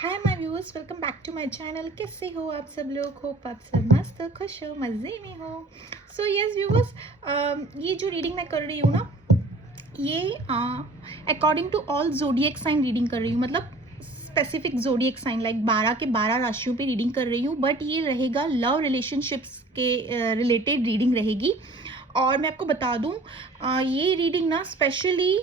Hi my viewers, welcome back to my channel. कैसे हो आप सब लोग? होप आप सब मस्त खुश हो, मज़े में हो। सो यस व्यूअर्स, ये जो रीडिंग मैं कर रही हूँ ना, ये according to all zodiac sign reading कर रही हूँ। मतलब स्पेसिफिक जोडिएक साइन लाइक 12 के 12 राशियों पे रीडिंग कर रही हूँ। बट ये रहेगा लव रिलेशनशिप्स के रिलेटेड रीडिंग रहेगी। और मैं आपको बता दूँ, ये रीडिंग ना स्पेशली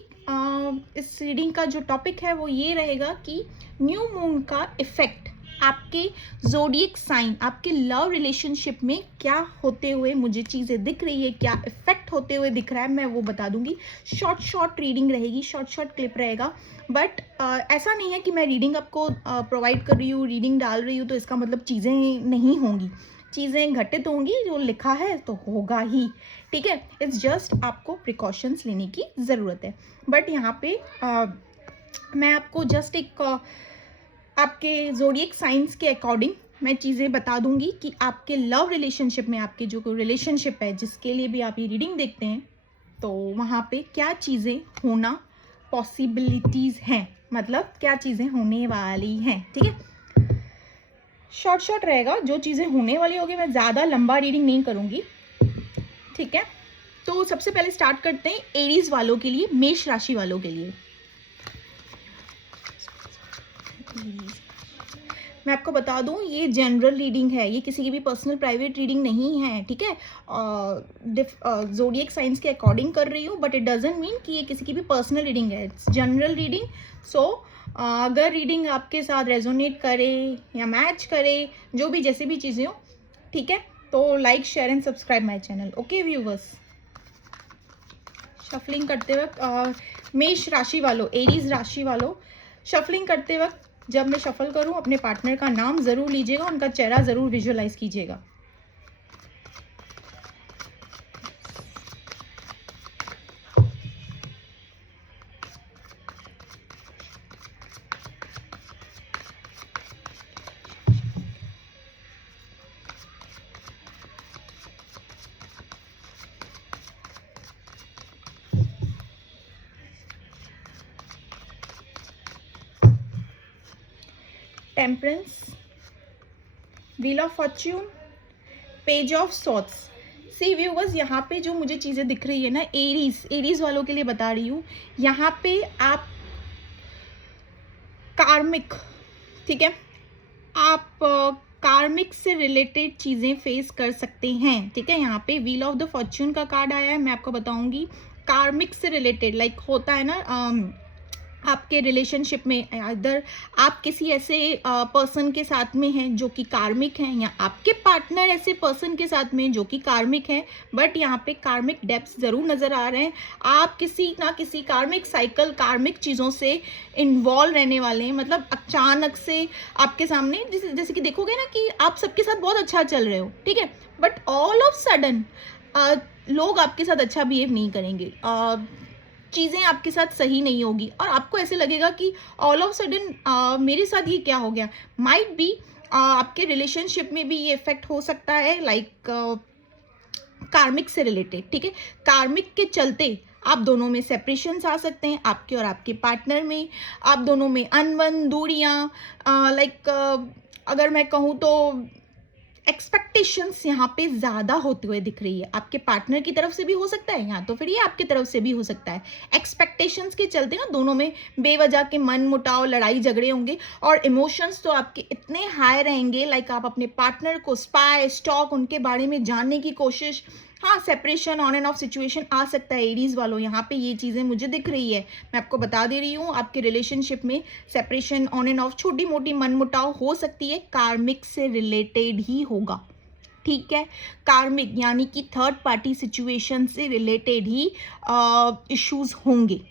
इस रीडिंग का जो टॉपिक है वो ये रहेगा कि न्यू मून का इफेक्ट आपके जोडिएक साइन, आपके लव रिलेशनशिप में क्या होते हुए मुझे चीज़ें दिख रही है, क्या इफेक्ट होते हुए दिख रहा है, मैं वो बता दूंगी। शॉर्ट रीडिंग रहेगी, शॉर्ट क्लिप रहेगा। बट ऐसा नहीं है कि मैं रीडिंग आपको प्रोवाइड कर रही हूँ, रीडिंग डाल रही हूँ तो इसका मतलब चीज़ें नहीं होंगी। चीज़ें घटित होंगी, जो लिखा है तो होगा ही। ठीक है, इट्स जस्ट आपको प्रिकॉशंस लेने की ज़रूरत है। बट यहाँ पे मैं आपको जस्ट एक आपके जोडिएक साइंस के अकॉर्डिंग मैं चीज़ें बता दूंगी कि आपके लव रिलेशनशिप में, आपके जो रिलेशनशिप है जिसके लिए भी आप ये रीडिंग देखते हैं, तो वहाँ पे क्या चीज़ें होना पॉसिबिलिटीज़ हैं, मतलब क्या चीज़ें होने वाली हैं। ठीक है, शॉर्ट रहेगा। जो चीज़ें होने वाली होगी, मैं ज़्यादा लंबा रीडिंग नहीं करूँगी। ठीक है, तो सबसे पहले स्टार्ट करते हैं एरीज वालों के लिए, मेष राशि वालों के लिए। मैं आपको बता दूं, ये जनरल रीडिंग है, ये किसी की भी पर्सनल प्राइवेट रीडिंग नहीं है। ठीक है, जोडिएक साइंस के अकॉर्डिंग कर रही हूँ, बट इट डजंट मीन कि ये किसी की भी पर्सनल रीडिंग है। It's general reading. सो अगर रीडिंग आपके साथ रेजोनेट करे या मैच करे, जो भी जैसे भी चीज़ें हो, ठीक है, तो like share and subscribe my channel. Okay viewers, shuffling करते वक्त मेष राशि वालों, एरीज राशि वालों, शफलिंग करते वक्त जब मैं शफल करूं, अपने पार्टनर का नाम जरूर लीजिएगा, उनका चेहरा जरूर विजुअलाइज कीजिएगा। Temperance, wheel of fortune, page of swords. See viewers, यहाँ पे जो मुझे चीज़ें दिख रही है ना, एरीज वालों के लिए बता रही हूँ। यहाँ पे आप कार्मिक, ठीक है, आप कार्मिक से रिलेटेड चीज़ें फेस कर सकते हैं। ठीक है, यहाँ पे व्हील ऑफ द फॉर्च्यून का कार्ड आया है, मैं आपको बताऊंगी। कार्मिक से रिलेटेड लाइक होता है ना, आपके रिलेशनशिप में अदर आप किसी ऐसे पर्सन के साथ में हैं जो कि कार्मिक हैं, या आपके पार्टनर ऐसे पर्सन के साथ में जो कि कार्मिक हैं। बट यहाँ पे कार्मिक डेप्थ जरूर नजर आ रहे हैं। आप किसी ना किसी कार्मिक साइकिल, कार्मिक चीज़ों से इन्वॉल्व रहने वाले हैं। मतलब अचानक से आपके सामने जैसे कि देखोगे ना कि आप सबके साथ बहुत अच्छा चल रहे हो, ठीक है, बट ऑल ऑफ सडन लोग आपके साथ अच्छा बिहेव नहीं करेंगे, चीज़ें आपके साथ सही नहीं होगी, और आपको ऐसे लगेगा कि ऑल ऑफ सडन मेरे साथ ये क्या हो गया। माइट बी आपके रिलेशनशिप में भी ये इफेक्ट हो सकता है, लाइक कार्मिक से रिलेटेड। ठीक है, कार्मिक के चलते आप दोनों में सेपरेशंस आ सकते हैं, आपके और आपके पार्टनर में, आप दोनों में अनबन, दूरियां, लाइक अगर मैं कहूँ तो एक्सपेक्टेशंस यहाँ पे ज़्यादा होते हुए दिख रही है। आपके पार्टनर की तरफ से भी हो सकता है, या तो फिर ये आपकी तरफ से भी हो सकता है। एक्सपेक्टेशंस के चलते ना दोनों में बेवजह के मन मुटाव, लड़ाई झगड़े होंगे, और इमोशंस तो आपके इतने हाई रहेंगे, लाइक आप अपने पार्टनर को स्पाई स्टॉक उनके बारे में जानने की कोशिश। हाँ, separation, on and off situation आ सकता है एरीज वालों, यहाँ पे ये चीज़ें मुझे दिख रही है। मैं आपको बता दे रही हूँ, आपके रिलेशनशिप में सेपरेशन, ऑन एंड ऑफ, छोटी मोटी मनमुटाव हो सकती है, कार्मिक से रिलेटेड ही होगा। ठीक है, कार्मिक यानी कि थर्ड पार्टी सिचुएशन से रिलेटेड ही इश्यूज होंगे।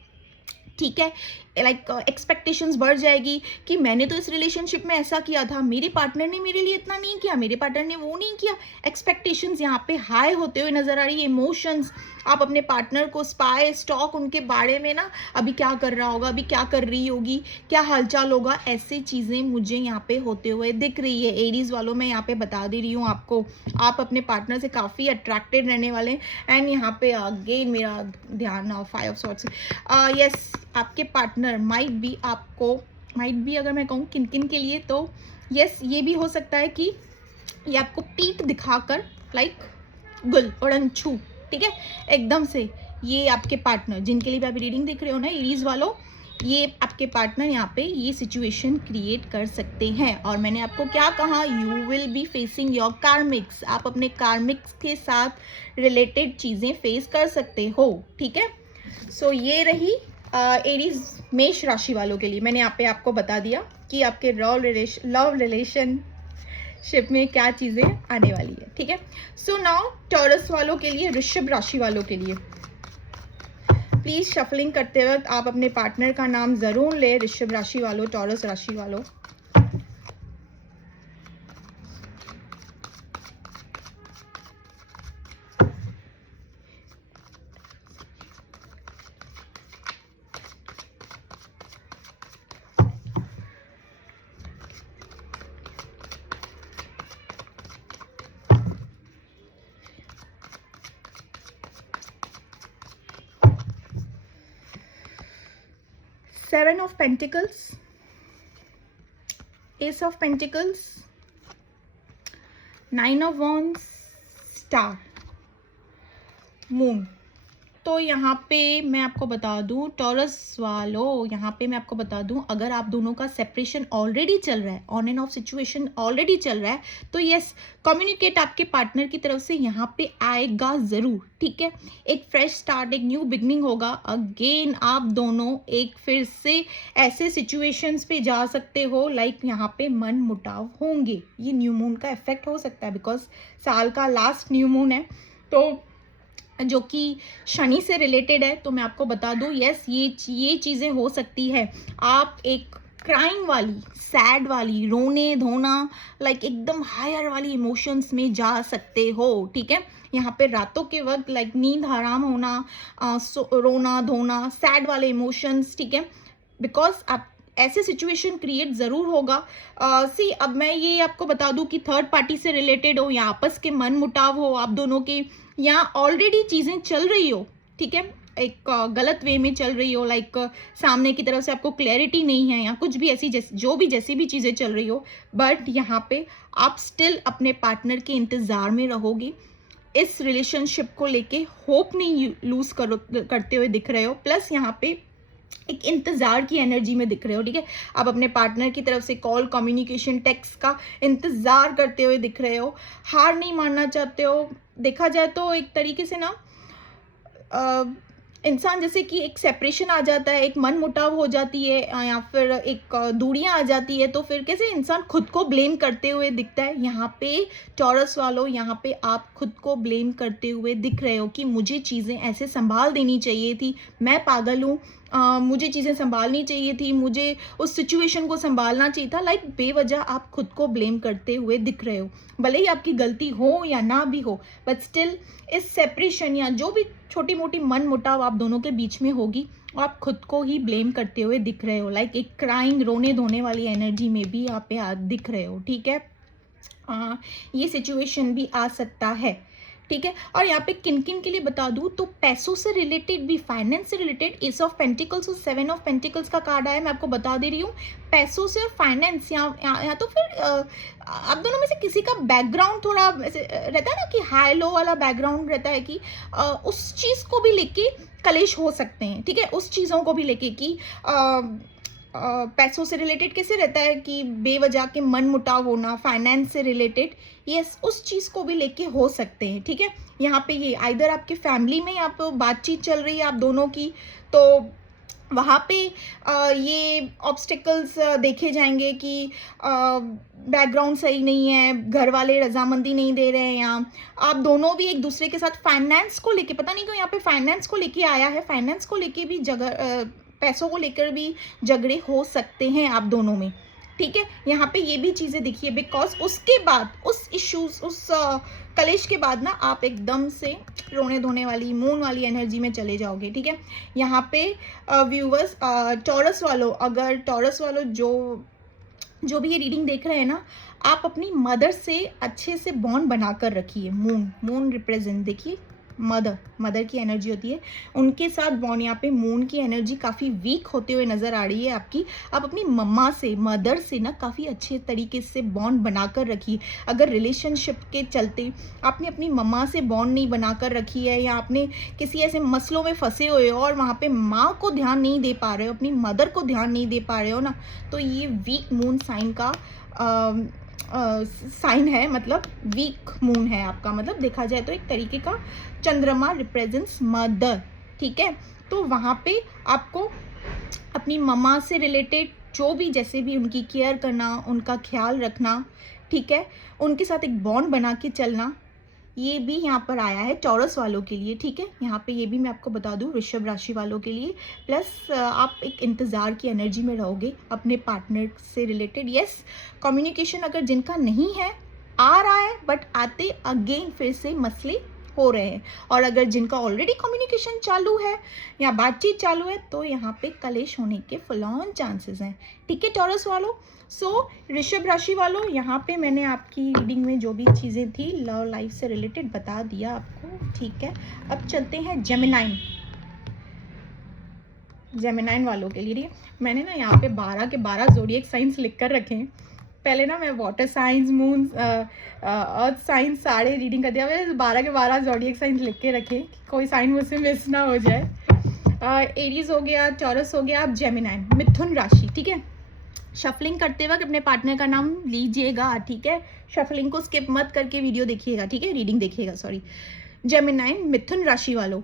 ठीक है, लाइक एक्सपेक्टेशंस बढ़ जाएगी कि मैंने तो इस रिलेशनशिप में ऐसा किया था, मेरे पार्टनर ने मेरे लिए इतना नहीं किया, मेरे पार्टनर ने वो नहीं किया। एक्सपेक्टेशंस यहाँ पे हाई होते हुए नजर आ रही है। इमोशंस, आप अपने पार्टनर को स्पाई स्टॉक उनके बारे में ना, अभी क्या कर रहा होगा, अभी क्या कर रही होगी, क्या हालचाल होगा, ऐसी चीज़ें मुझे यहाँ पे होते हुए दिख रही है। एरीज वालों, मैं यहाँ पे बता दे रही हूँ आपको, आप अपने पार्टनर से काफ़ी अट्रैक्टेड रहने वाले हैं। एंड यहाँ पे अगेन मेरा ध्यान 5 ऑफ सॉर्ड्स, यस, आपके पार्टनर माइट बी आपको माइट भी अगर मैं कहूँ किन किन के लिए, तो यस ये भी हो सकता है कि ये आपको पीठ दिखाकर लाइक गुल उड़नछू, ठीक है, एकदम से ये आपके पार्टनर जिनके लिए भी आप रीडिंग देख रहे हो ना एरीज वालों, ये आपके पार्टनर यहाँ पे ये सिचुएशन क्रिएट कर सकते हैं। और मैंने आपको क्या कहा, you will be facing your karmics, आप अपने कार्मिक्स के साथ रिलेटेड चीज़ें फेस कर सकते हो, ठीक है। सो ये रही एरीज मेष राशि वालों के लिए। मैंने यहाँ पे आपको बता दिया कि आपके लव रिलेशनशिप में क्या चीज़ें आने वाली है, ठीक है। सो नाउ टॉरस वालों के लिए, वृषभ राशि वालों के लिए, प्लीज शफलिंग करते वक्त आप अपने पार्टनर का नाम जरूर ले, वृषभ राशि वालों, टॉरस राशि वालों। Seven of Pentacles, Ace of Pentacles, Nine of Wands, Star, Moon। तो यहाँ पे मैं आपको बता दूँ टॉरस वालों, यहाँ पे मैं आपको बता दूँ अगर आप दोनों का सेपरेशन ऑलरेडी चल रहा है, on and off situation already चल रहा है, तो यस कम्युनिकेट आपके पार्टनर की तरफ से यहाँ पे आएगा ज़रूर, ठीक है। एक फ्रेश स्टार्ट, एक न्यू बिगनिंग होगा। अगेन आप दोनों एक फिर से ऐसे सिचुएशंस पे जा सकते हो लाइक यहाँ पे मन मुटाव होंगे। ये न्यू मून का इफेक्ट हो सकता है बिकॉज साल का लास्ट न्यू मून है, तो जो कि शनि से रिलेटेड है। तो मैं आपको बता दूं यस ये चीज़ें हो सकती है। आप एक क्राइम वाली, सैड वाली, रोने धोना, लाइक एकदम हायर वाली इमोशंस में जा सकते हो, ठीक है। यहाँ पे रातों के वक्त लाइक नींद हराम होना, रोना धोना, सैड वाले इमोशंस, ठीक है, बिकॉज आप ऐसे सिचुएशन क्रिएट ज़रूर होगा। सी अब मैं ये आपको बता दूं कि थर्ड पार्टी से रिलेटेड हो या आपस के मन मुटाव हो आप दोनों के, या ऑलरेडी चीज़ें चल रही हो, ठीक है, एक गलत वे में चल रही हो, लाइक सामने की तरफ से आपको क्लैरिटी नहीं है या कुछ भी ऐसी जैसी भी चीज़ें चल रही हो, बट यहाँ पे आप स्टिल अपने पार्टनर के इंतज़ार में रहोगे। इस रिलेशनशिप को लेके होप नहीं लूज करते हुए दिख रहे हो, प्लस यहाँ पे एक इंतज़ार की एनर्जी में दिख रहे हो, ठीक है। आप अपने पार्टनर की तरफ से कॉल, कम्युनिकेशन, टेक्स्ट का इंतज़ार करते हुए दिख रहे हो, हार नहीं मानना चाहते हो। देखा जाए तो एक तरीके से ना इंसान जैसे कि एक सेपरेशन आ जाता है, एक मन मुटाव हो जाती है या फिर एक दूरियां आ जाती है, तो फिर कैसे इंसान खुद को ब्लेम करते हुए दिखता है। यहाँ पे टॉरस वालों, यहाँ पे आप खुद को ब्लेम करते हुए दिख रहे हो कि मुझे चीज़ें ऐसे संभाल देनी चाहिए थी, मैं पागल हूँ, मुझे चीज़ें संभालनी चाहिए थी, मुझे उस सिचुएशन को संभालना चाहिए था। लाइक बेवजह आप खुद को ब्लेम करते हुए दिख रहे हो, भले ही आपकी गलती हो या ना भी हो, बट स्टिल इस सेपरेशन या जो भी छोटी मोटी मन मुटाव आप दोनों के बीच में होगी, और आप खुद को ही ब्लेम करते हुए दिख रहे हो। लाइक एक क्राइंग, रोने धोने वाली एनर्जी में भी आप दिख रहे हो, ठीक है। ये सिचुएशन भी आ सकता है, ठीक है। और यहाँ पे किन किन के लिए बता दूँ तो पैसों से रिलेटेड भी, फाइनेंस से रिलेटेड, एस ऑफ पेंटिकल्स और सेवन ऑफ पेंटिकल्स का कार्ड आया, मैं आपको बता दे रही हूँ। पैसों से और फाइनेंस या तो फिर आप दोनों में से किसी का बैकग्राउंड थोड़ा रहता है ना कि हाई लो वाला बैकग्राउंड रहता है कि उस चीज़ को भी लेके कलेश हो सकते हैं, ठीक है। उस चीज़ों को भी लेके कि पैसों से रिलेटेड कैसे रहता है कि बेवजह के मन मुटाव होना, फाइनेंस से रिलेटेड, यस उस चीज़ को भी लेके हो सकते हैं, ठीक है। यहाँ पे ये आइदर आपके फैमिली में आप बातचीत चल रही है आप दोनों की, तो वहाँ पे ये ऑब्स्टिकल्स देखे जाएंगे कि बैकग्राउंड सही नहीं है, घर वाले रजामंदी नहीं दे रहे हैं, या आप दोनों भी एक दूसरे के साथ फाइनेंस को लेके, पता नहीं क्यों यहाँ पे फाइनेंस को लेके आया है, फाइनेंस को लेके भी पैसों को लेकर भी झगड़े हो सकते हैं आप दोनों में, ठीक है। यहाँ पे ये भी चीज़ें दिखी है बिकॉज उसके बाद उस इश्यूज, उस कलेश के बाद ना आप एकदम से रोने धोने वाली, मून वाली एनर्जी में चले जाओगे, ठीक है। यहाँ पे व्यूवर्स टॉरस वालों, अगर टॉरस वालों जो भी ये रीडिंग देख रहे हैं ना, आप अपनी मदर से अच्छे से बॉन्ड बनाकर रखिए। मून रिप्रेजेंट देखिए, मदर की एनर्जी होती है, उनके साथ बॉन्ड, यहाँ पे मून की एनर्जी काफ़ी वीक होते हुए नज़र आ रही है आपकी। आप अपनी मम्मा से, मदर से ना काफ़ी अच्छे तरीके से बॉन्ड बनाकर रखिए। अगर रिलेशनशिप के चलते आपने अपनी मम्मा से बॉन्ड नहीं बनाकर रखी है, या आपने किसी ऐसे मसलों में फंसे हुए हो और वहाँ पे माँ को ध्यान नहीं दे पा रहे हो, अपनी मदर को ध्यान नहीं दे पा रहे हो ना, तो ये वीक मून साइन का साइन है, मतलब वीक मून है आपका। मतलब देखा जाए तो एक तरीके का चंद्रमा रिप्रेजेंट्स मदर, ठीक है। तो वहाँ पे आपको अपनी मम्मा से रिलेटेड जो भी, जैसे भी उनकी केयर करना, उनका ख्याल रखना, ठीक है, उनके साथ एक बॉन्ड बना के चलना, ये भी यहाँ पर आया है टॉरस वालों के लिए, ठीक है। यहाँ पे ये भी मैं आपको बता दूँ वृषभ राशि वालों के लिए। प्लस आप एक इंतज़ार की एनर्जी में रहोगे अपने पार्टनर से रिलेटेड। यस, कम्युनिकेशन अगर जिनका नहीं है, आ रहा है, बट आते अगेन फिर से मसले हो रहे हैं। और अगर जिनका ऑलरेडी कम्युनिकेशन चालू है या बातचीत चालू है, तो यहाँ पे कलेश होने के फुल ऑन चांसेस हैं, ठीक है टॉरस वालों। सो ऋषभ राशि वालों, यहाँ पे मैंने आपकी रीडिंग में जो भी चीज़ें थी लव लाइफ से रिलेटेड बता दिया आपको, ठीक है। अब चलते हैं जेमिनाइन वालों के लिए। मैंने ना यहाँ पे 12 के 12 ज़ोडिएक साइंस लिख कर रखे हैं। पहले ना मैं water science, moon, earth science सारे रीडिंग कर दिया। मैंने 12 के 12 ज़ोडिएक साइंस लिख के रखे, कोई साइन मुझसे मिस ना हो जाए। एरीज हो गया, टॉरस हो गया, अब जेमिनाइन, मिथुन राशि, ठीक है। शफलिंग करते वक्त अपने पार्टनर का नाम लीजिएगा, ठीक है। शफलिंग को स्किप मत करके वीडियो देखिएगा, ठीक है, रीडिंग देखिएगा, सॉरी। जेमिनाइन, मिथुन राशि वालों,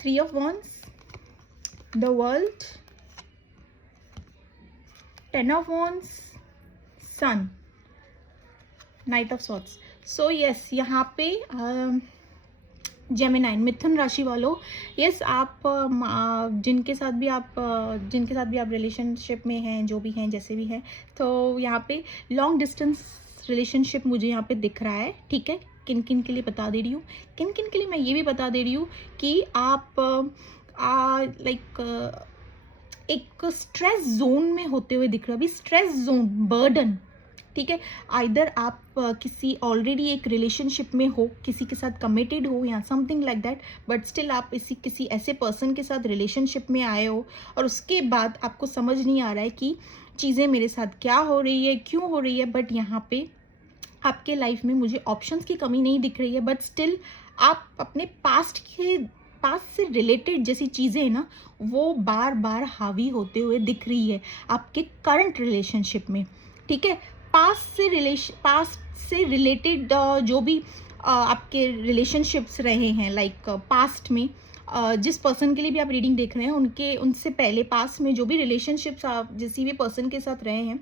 Three of Wands, the World, Ten of Wands, Sun, Knight of Swords. So yes, यहाँ पे जेमिनाइन, मिथुन राशि वालों, यस, आप जिनके साथ भी आप रिलेशनशिप में हैं, जो भी हैं, जैसे भी हैं, तो यहाँ पे लॉन्ग डिस्टेंस रिलेशनशिप मुझे यहाँ पे दिख रहा है, ठीक है। किन किन के लिए बता दे रही हूँ, किन किन के लिए मैं ये भी बता दे रही हूँ कि आप एक स्ट्रेस जोन में होते हुए दिख रहा है अभी, स्ट्रेस जोन, बर्डन, ठीक है। आइदर आप किसी ऑलरेडी एक रिलेशनशिप में हो, किसी के साथ कमिटेड हो या something like that, but still आप किसी ऐसे पर्सन के साथ रिलेशनशिप में आए हो और उसके बाद आपको समझ नहीं आ रहा है कि चीज़ें मेरे साथ क्या हो रही है, क्यों हो रही है। बट यहाँ पे आपके लाइफ में मुझे ऑप्शंस की कमी नहीं दिख रही है, बट स्टिल आप अपने पास्ट से रिलेटेड जैसी चीज़ें हैं ना, वो बार बार हावी होते हुए दिख रही है आपके करंट रिलेशनशिप में, ठीक है। पास्ट से रिलेटेड जो भी आपके रिलेशनशिप्स रहे हैं, लाइक पास्ट में जिस पर्सन के लिए भी आप रीडिंग देख रहे हैं, उनसे पहले पास्ट में जो भी रिलेशनशिप्स आप जिस भी पर्सन के साथ रहे हैं,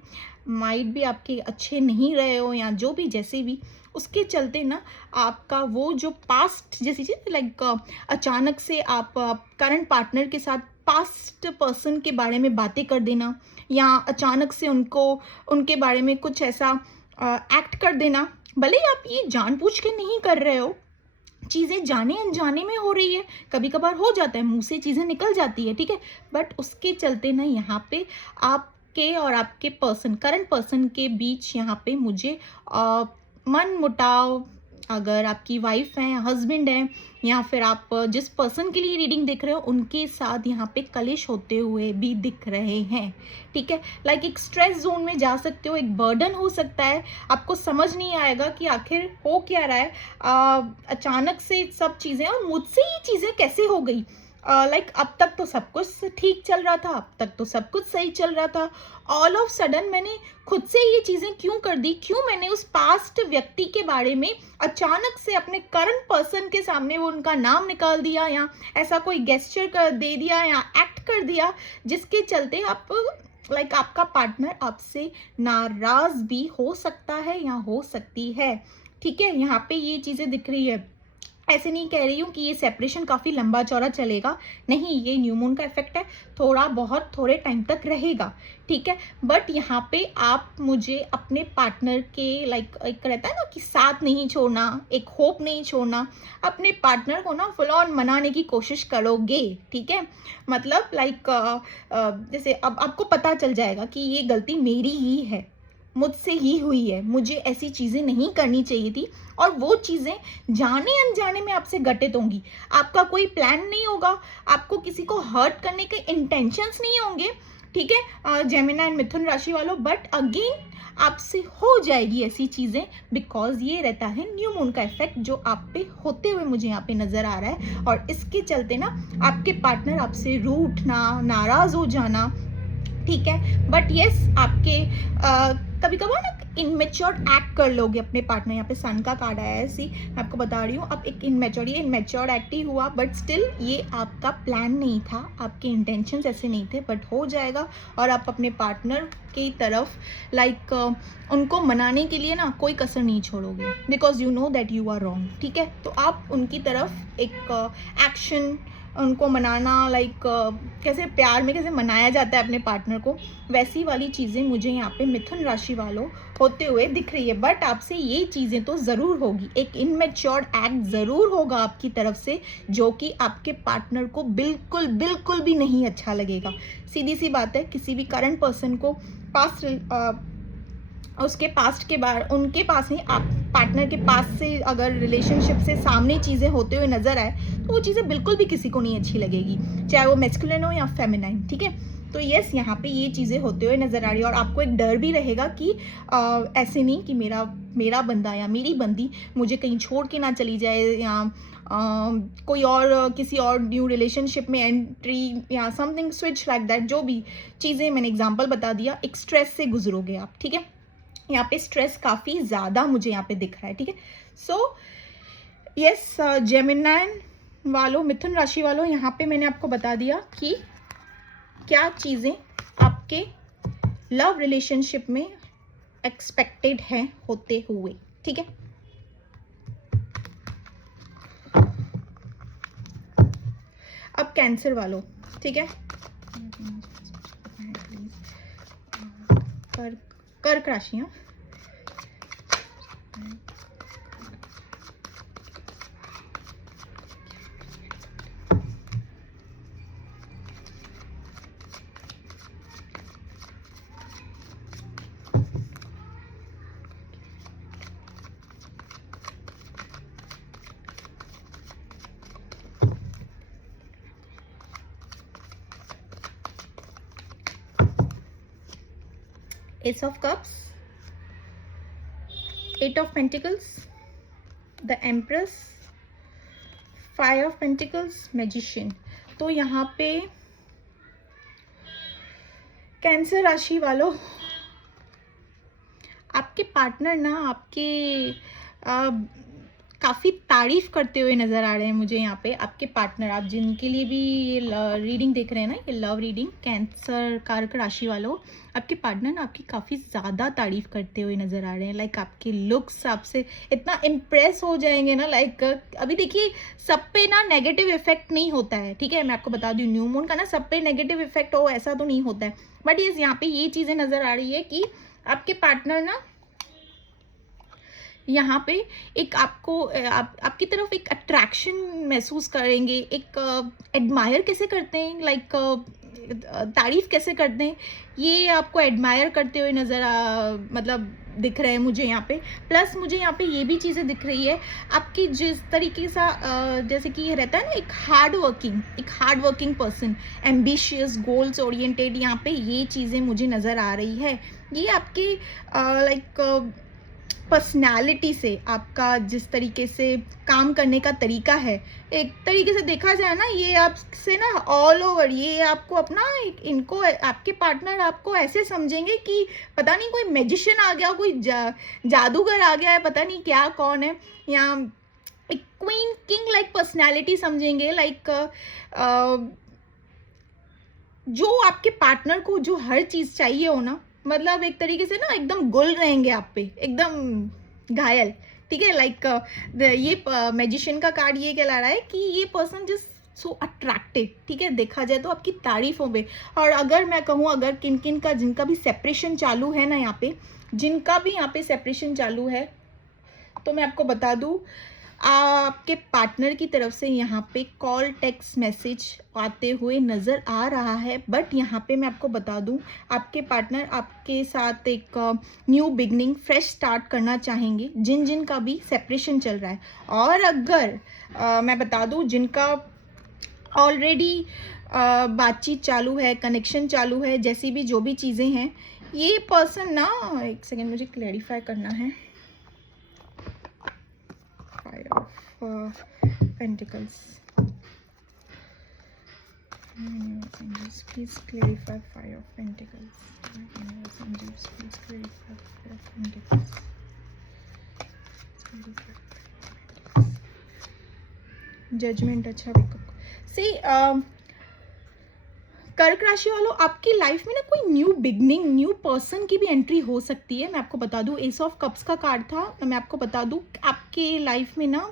माइट भी आपके अच्छे नहीं रहे हो या जो भी जैसे भी, उसके चलते ना आपका वो जो पास्ट जैसी चीज़, लाइक अचानक से आप करंट पार्टनर के साथ पास्ट पर्सन के बारे में बातें कर देना, या अचानक से उनके बारे में कुछ ऐसा एक्ट कर देना, भले ही आप ये जानबूझ के नहीं कर रहे हो, चीज़ें जाने अनजाने में हो रही है, कभी कभार हो जाता है, मुंह से चीज़ें निकल जाती है, ठीक है। बट उसके चलते ना यहाँ पे आपके और आपके करंट पर्सन के बीच यहाँ पे मुझे मन मुटाव, अगर आपकी वाइफ है या हस्बैंड है, या फिर आप जिस पर्सन के लिए रीडिंग देख रहे हो उनके साथ यहाँ पे कलेश होते हुए भी दिख रहे हैं, ठीक है। लाइक एक स्ट्रेस जोन में जा सकते हो, एक बर्डन हो सकता है, आपको समझ नहीं आएगा कि आखिर हो क्या रहा है, अचानक से सब चीज़ें, और मुझसे ये चीज़ें कैसे हो गई, लाइक अब तक तो सब कुछ ठीक चल रहा था, अब तक तो सब कुछ सही चल रहा था, ऑल ऑफ सडन मैंने खुद से ये चीज़ें क्यों कर दी, क्यों मैंने उस पास्ट व्यक्ति के बारे में अचानक से अपने करंट पर्सन के सामने वो उनका नाम निकाल दिया, या ऐसा कोई गेस्चर कर दे दिया या एक्ट कर दिया, जिसके चलते आप लाइक आपका पार्टनर आपसे नाराज भी हो सकता है या हो सकती है, ठीक है। यहाँ पे ये चीज़ें दिख रही है। ऐसे नहीं कह रही हूँ कि ये सेपरेशन काफ़ी लंबा चौड़ा चलेगा, नहीं, ये न्यू मून का इफेक्ट है, थोड़ा बहुत थोड़े टाइम तक रहेगा, ठीक है। बट यहाँ पे आप मुझे अपने पार्टनर के लाइक एक रहता है ना कि साथ नहीं छोड़ना, एक होप नहीं छोड़ना, अपने पार्टनर को ना फुल ऑन मनाने की कोशिश करोगे, ठीक है। मतलब लाइक जैसे अब आपको पता चल जाएगा कि ये गलती मेरी ही है, मुझसे ही हुई है, मुझे ऐसी चीज़ें नहीं करनी चाहिए थी, और वो चीज़ें जाने अनजाने में आपसे घटित होंगी। आपका कोई प्लान नहीं होगा, आपको किसी को हर्ट करने के इंटेंशंस नहीं होंगे, ठीक है जेमिनी एंड मिथुन राशि वालों। बट अगेन आपसे हो जाएगी ऐसी चीज़ें, बिकॉज ये रहता है न्यू मून का इफेक्ट जो आप पे होते हुए मुझे यहाँ पे नज़र आ रहा है। और इसके चलते ना आपके पार्टनर आपसे रूठना, नाराज़ हो जाना, ठीक है। बट यस आपके कभी कभार ना इनमेच्योर एक्ट कर लोगे अपने पार्टनर। यहाँ पे सन का कार्ड आया है, ऐसी मैं आपको बता रही हूँ। अब एक इनमेच्योर एक्ट ही हुआ, बट स्टिल ये आपका प्लान नहीं था, आपके इंटेंशंस ऐसे नहीं थे, बट हो जाएगा। और आप अपने पार्टनर की तरफ लाइक उनको मनाने के लिए ना कोई कसर नहीं छोड़ोगे, because you know that you are wrong, ठीक है। तो आप उनकी तरफ एक एक्शन, उनको मनाना लाइक कैसे प्यार में कैसे मनाया जाता है अपने पार्टनर को, वैसी वाली चीज़ें मुझे यहाँ पे मिथुन राशि वालों होते हुए दिख रही है। बट आपसे ये चीज़ें तो ज़रूर होगी, एक इनमेच्योर एक्ट ज़रूर होगा आपकी तरफ से, जो कि आपके पार्टनर को बिल्कुल बिल्कुल भी नहीं अच्छा लगेगा। सीधी सी बात है, किसी भी करंट पर्सन को पास्ट उसके पास्ट के बारे, उनके पास ही आप पार्टनर के पास से अगर रिलेशनशिप से सामने चीज़ें होते हुए नजर आए, तो वो चीज़ें बिल्कुल भी किसी को नहीं अच्छी लगेगी, चाहे वो मैस्कुलिन हो या फेमिनाइन, ठीक है। तो यस यहाँ पे ये चीज़ें होते हुए नजर आ रही है, और आपको एक डर भी रहेगा कि ऐसे नहीं कि मेरा बंदा या मेरी बंदी मुझे कहीं छोड़ के ना चली जाए, या कोई और किसी और न्यू रिलेशनशिप में एंट्री या समथिंग स्विच लाइक दैट। जो भी चीज़ें मैंने एग्जाम्पल बता दिया, एक स्ट्रेस से गुजरोगे आप, ठीक है। यहाँ पे स्ट्रेस काफ़ी ज़्यादा मुझे यहाँ पे दिख रहा है, ठीक है। सो यस जेमिनी वालों, मिथुन राशि वालों, यहाँ पे मैंने आपको बता दिया कि क्या चीज़ें आपके लव रिलेशनशिप में एक्सपेक्टेड हैं होते हुए, ठीक है। अब कैंसर वालों, ठीक है, कर्क राशियां, Ace of Cups, Eight of Pentacles, The Empress, Five of Pentacles, Magician। तो यहाँ पे कैंसर राशि वालों, आपके पार्टनर ना आपके काफ़ी तारीफ करते हुए नज़र आ रहे हैं मुझे यहाँ पे। आपके पार्टनर, आप जिनके लिए भी ये रीडिंग देख रहे हैं ना, ये लव रीडिंग, कैंसर कर्क राशि वालों, आपके पार्टनर ना आपकी काफ़ी ज़्यादा तारीफ करते हुए नज़र आ रहे हैं। लाइक आपके लुक्स, आपसे इतना इम्प्रेस हो जाएंगे ना। लाइक अभी देखिए, सब पे ना नेगेटिव इफेक्ट नहीं होता है, ठीक है। मैं आपको बता दूँ, न्यू मून का ना सब पे नेगेटिव इफेक्ट हो ऐसा तो नहीं होता है। बट ये यहाँ पे ये चीज़ें नज़र आ रही है कि आपके पार्टनर ना यहाँ पे एक आपकी तरफ एक अट्रैक्शन महसूस करेंगे, एक एडमायर कैसे करते हैं, लाइक तारीफ कैसे करते हैं, ये आपको एडमायर करते हुए मतलब दिख रहे हैं मुझे यहाँ पे। प्लस मुझे यहाँ पे ये भी चीज़ें दिख रही है, आपकी जिस तरीके से जैसे कि ये रहता है ना, एक hard working person, ambitious, goals oriented, यहाँ पे ये चीज़ें मुझे नज़र आ रही है। ये आपकी लाइक पर्सनालिटी से, आपका जिस तरीके से काम करने का तरीका है, एक तरीके से देखा जाए ना, ये आपसे ना ऑल ओवर, ये आपको अपना इनको आपके पार्टनर आपको ऐसे समझेंगे कि पता नहीं कोई मैजिशियन आ गया, कोई जादूगर आ गया है, पता नहीं क्या कौन है, या एक क्वीन किंग लाइक पर्सनालिटी समझेंगे। लाइक जो आपके पार्टनर को जो हर चीज चाहिए हो ना, मतलब एक तरीके से ना एकदम गुल रहेंगे आप पे, एकदम घायल, ठीक है। लाइक ये मैजिशियन का कार्ड ये कहला रहा है कि ये पर्सन जस्ट सो अट्रैक्टिव, ठीक है, देखा जाए तो आपकी तारीफों पे। और अगर मैं कहूँ, अगर किन किन का जिनका भी सेपरेशन चालू है ना यहाँ पे, जिनका भी यहाँ पे सेपरेशन चालू है, तो मैं आपको बता दूं, आपके पार्टनर की तरफ से यहाँ पे कॉल टेक्स्ट मैसेज आते हुए नज़र आ रहा है। बट यहाँ पे मैं आपको बता दूं, आपके पार्टनर आपके साथ एक न्यू बिगनिंग, फ्रेश स्टार्ट करना चाहेंगे, जिन जिन का भी सेपरेशन चल रहा है। और अगर मैं बता दूं, जिनका ऑलरेडी बातचीत चालू है, कनेक्शन चालू है, जैसी भी जो भी चीज़ें हैं, ये पर्सन ना, एक सेकेंड मुझे क्लैरिफाई करना है। of Pentacles. Angels, please clarify Five of Pentacles. Angels, please clarify Five of Pentacles. Judgment अच्छा see कर्क राशि वालों, आपकी लाइफ में ना कोई न्यू बिगनिंग, न्यू पर्सन की भी एंट्री हो सकती है। मैं आपको बता दूं, एस ऑफ कप्स का कार्ड था, मैं आपको बता दूं आपके लाइफ में ना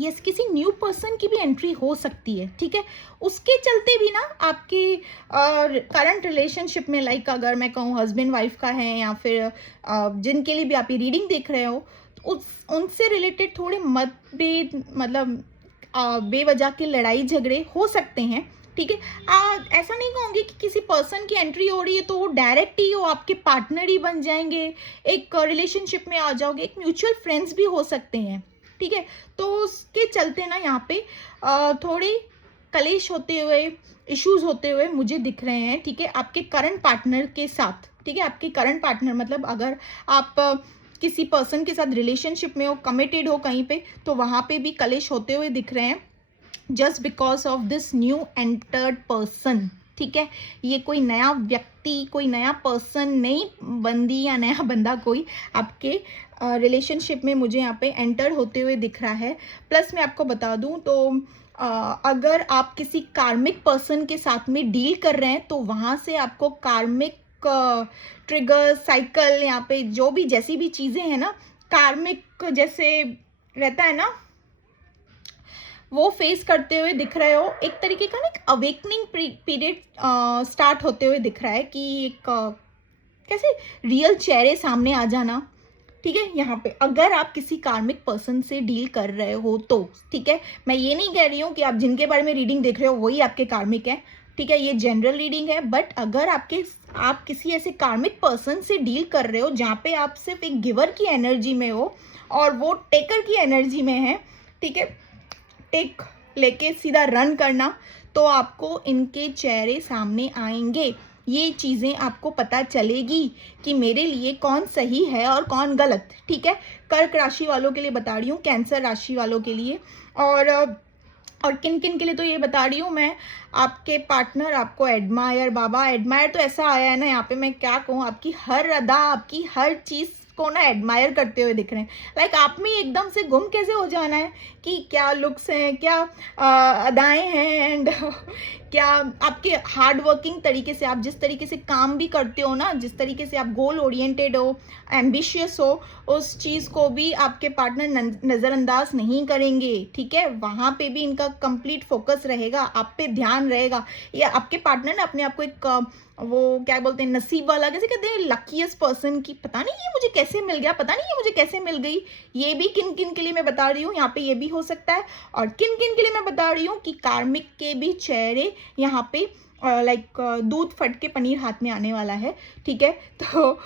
यस किसी न्यू पर्सन की भी एंट्री हो सकती है, ठीक है। उसके चलते भी ना आपके करंट रिलेशनशिप में, लाइक अगर मैं कहूँ हस्बैंड वाइफ का है, या फिर जिनके लिए भी आप ये रीडिंग देख रहे हो, तो उनसे रिलेटेड थोड़े मतभेद, मतलब बेवजह के लड़ाई झगड़े हो सकते हैं, ठीक है। ऐसा नहीं कहूँगी कि किसी पर्सन की एंट्री हो रही है तो वो डायरेक्ट ही वो आपके पार्टनर ही बन जाएंगे, एक रिलेशनशिप में आ जाओगे, एक म्यूचुअल फ्रेंड्स भी हो सकते हैं, ठीक है। तो उसके चलते ना यहाँ पे थोड़े कलेश होते हुए, इश्यूज होते हुए मुझे दिख रहे हैं, ठीक है, आपके करंट पार्टनर के साथ, ठीक है। आपके करंट पार्टनर मतलब अगर आप किसी पर्सन के साथ रिलेशनशिप में हो, कमिटेड हो कहीं पे, तो वहाँ पे भी कलेश होते हुए दिख रहे हैं, just because of this new entered person, ठीक है। ये कोई नया व्यक्ति, कोई नया पर्सन, नई बंदी या नया बंदा कोई आपके रिलेशनशिप में मुझे यहाँ पे एंटर होते हुए दिख रहा है। प्लस मैं आपको बता दूं तो अगर आप किसी कार्मिक पर्सन के साथ में डील कर रहे हैं, तो वहाँ से आपको कार्मिक ट्रिगर साइकिल, यहाँ पे जो भी जैसी भी चीज़ें हैं ना, कार्मिक जैसे रहता है ना, वो फेस करते हुए दिख रहे हो। एक तरीके का ना एक अवेकनिंग पीरियड स्टार्ट होते हुए दिख रहा है, कि एक कैसे रियल चेहरे सामने आ जाना, ठीक है। यहाँ पे अगर आप किसी कार्मिक पर्सन से डील कर रहे हो तो, ठीक है, मैं ये नहीं कह रही हूँ कि आप जिनके बारे में रीडिंग देख रहे हो वही आपके कार्मिक है, ठीक है, ये जनरल रीडिंग है। बट अगर आप किसी ऐसे कार्मिक पर्सन से डील कर रहे हो जहाँ पे आप सिर्फ एक गिवर की एनर्जी में हो और वो टेकर की एनर्जी में है, ठीक है, टेक लेके सीधा रन करना, तो आपको इनके चेहरे सामने आएंगे। ये चीज़ें आपको पता चलेगी कि मेरे लिए कौन सही है और कौन गलत, ठीक है। कर्क राशि वालों के लिए बता रही हूँ, कैंसर राशि वालों के लिए, और किन किन के लिए तो ये बता रही हूँ मैं, आपके पार्टनर आपको एडमायर, बाबा एडमायर तो ऐसा आया है ना यहाँ पे, मैं क्या कहूँ, आपकी हर अदा, आपकी हर चीज़ को ना एडमायर करते हुए दिख रहे हैं। लाइक आप में एकदम से गुम कैसे हो जाना है कि क्या लुक्स हैं, क्या अदाएं हैं, एंड क्या आपके हार्ड वर्किंग तरीके से, आप जिस तरीके से काम भी करते हो ना, जिस तरीके से आप गोल ओरिएंटेड हो, एम्बिशियस हो, उस चीज़ को भी आपके पार्टनर नज़रअंदाज नहीं करेंगे, ठीक है। वहाँ पे भी इनका कंप्लीट फोकस रहेगा, आप पे ध्यान रहेगा। ये आपके पार्टनर ने अपने आप को एक वो क्या बोलते हैं, नसीब वाला, कैसे कहते हैं, लकीएस्ट पर्सन की, पता नहीं ये मुझे कैसे मिल गया, पता नहीं ये मुझे कैसे मिल गई। ये भी किन किन के लिए मैं बता रही हूँ, यहाँ पे ये भी हो सकता है। और किन किन के लिए मैं बता रही हूँ कि कार्मिक के भी चेहरे यहाँ पे लाइक दूध फट के पनीर हाथ में आने वाला है, ठीक है। तो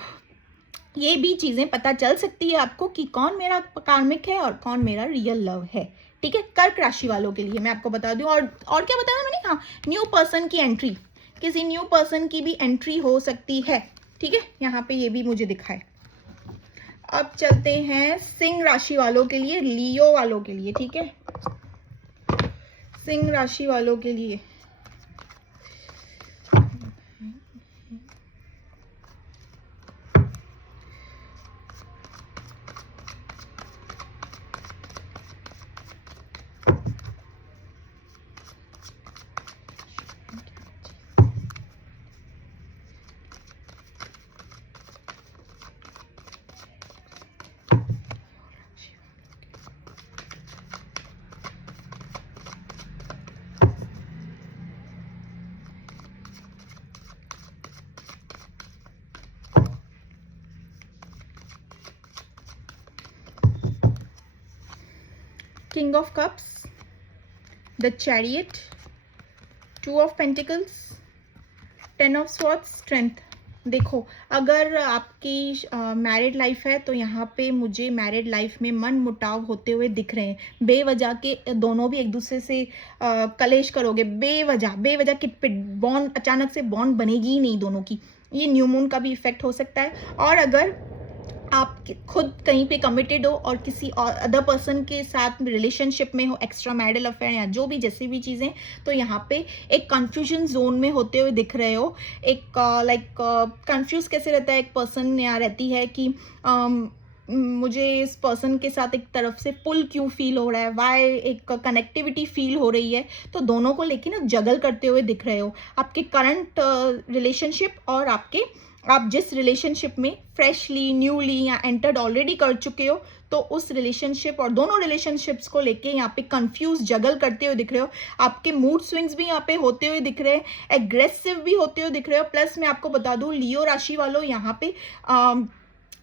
ये भी चीज़ें पता चल सकती है आपको कि कौन मेरा कार्मिक है और कौन मेरा रियल लव है, ठीक है। कर्क राशि वालों के लिए मैं आपको बता दूं, और क्या बताया मैंने, हाँ, न्यू पर्सन की एंट्री, किसी न्यू पर्सन की भी एंट्री हो सकती है, ठीक है। यहाँ पे ये भी मुझे दिखा है। अब चलते हैं सिंह राशि वालों के लिए, लियो वालों के लिए, ठीक है, सिंह राशि वालों के लिए। King of cups, the chariot, 2 of pentacles, 10 of swords, strength. देखो, अगर आपकी मैरिड लाइफ है तो यहाँ पे मुझे मैरिड लाइफ में मन मुटाव होते हुए दिख रहे हैं। बेवजह के दोनों भी एक दूसरे से कलेश करोगे, बेवजह किटपिट, बॉन्ड अचानक से बॉन्ड बनेगी ही नहीं दोनों की। ये न्यू मून का भी इफेक्ट हो सकता है। और अगर आप खुद कहीं पे कमिटेड हो और किसी और अदर पर्सन के साथ रिलेशनशिप में हो, एक्स्ट्रा मैरिटल अफेयर या जो भी जैसी भी चीज़ें, तो यहाँ पे एक कंफ्यूजन जोन में होते हुए दिख रहे हो। एक लाइक कंफ्यूज कैसे रहता है एक पर्सन, यहाँ रहती है कि मुझे इस पर्सन के साथ एक तरफ से पुल क्यों फील हो रहा है, वाई एक कनेक्टिविटी फील हो रही है। तो दोनों को लेके ना जगल करते हुए दिख रहे हो, आपके करंट रिलेशनशिप और आप जिस रिलेशनशिप में फ्रेशली, न्यूली या एंटर्ड ऑलरेडी कर चुके हो, तो उस रिलेशनशिप और दोनों रिलेशनशिप्स को लेके यहाँ पे कंफ्यूज जगल करते हुए दिख रहे हो। आपके मूड स्विंग्स भी यहाँ पे होते हुए दिख रहे हैं, एग्रेसिव भी होते हुए दिख रहे हो। प्लस मैं आपको बता दूं, लियो राशि वालों, यहाँ पे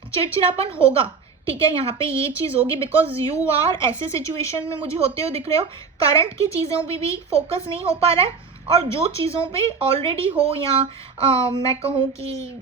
चिड़चिड़ापन होगा, ठीक है, यहाँ पे ये चीज होगी बिकॉज यू आर ऐसे सिचुएशन में मुझे होते हुए दिख रहे हो, करंट की चीजों पे भी फोकस नहीं हो पा रहा है, और जो चीज़ों पे ऑलरेडी हो या मैं कहूँ कि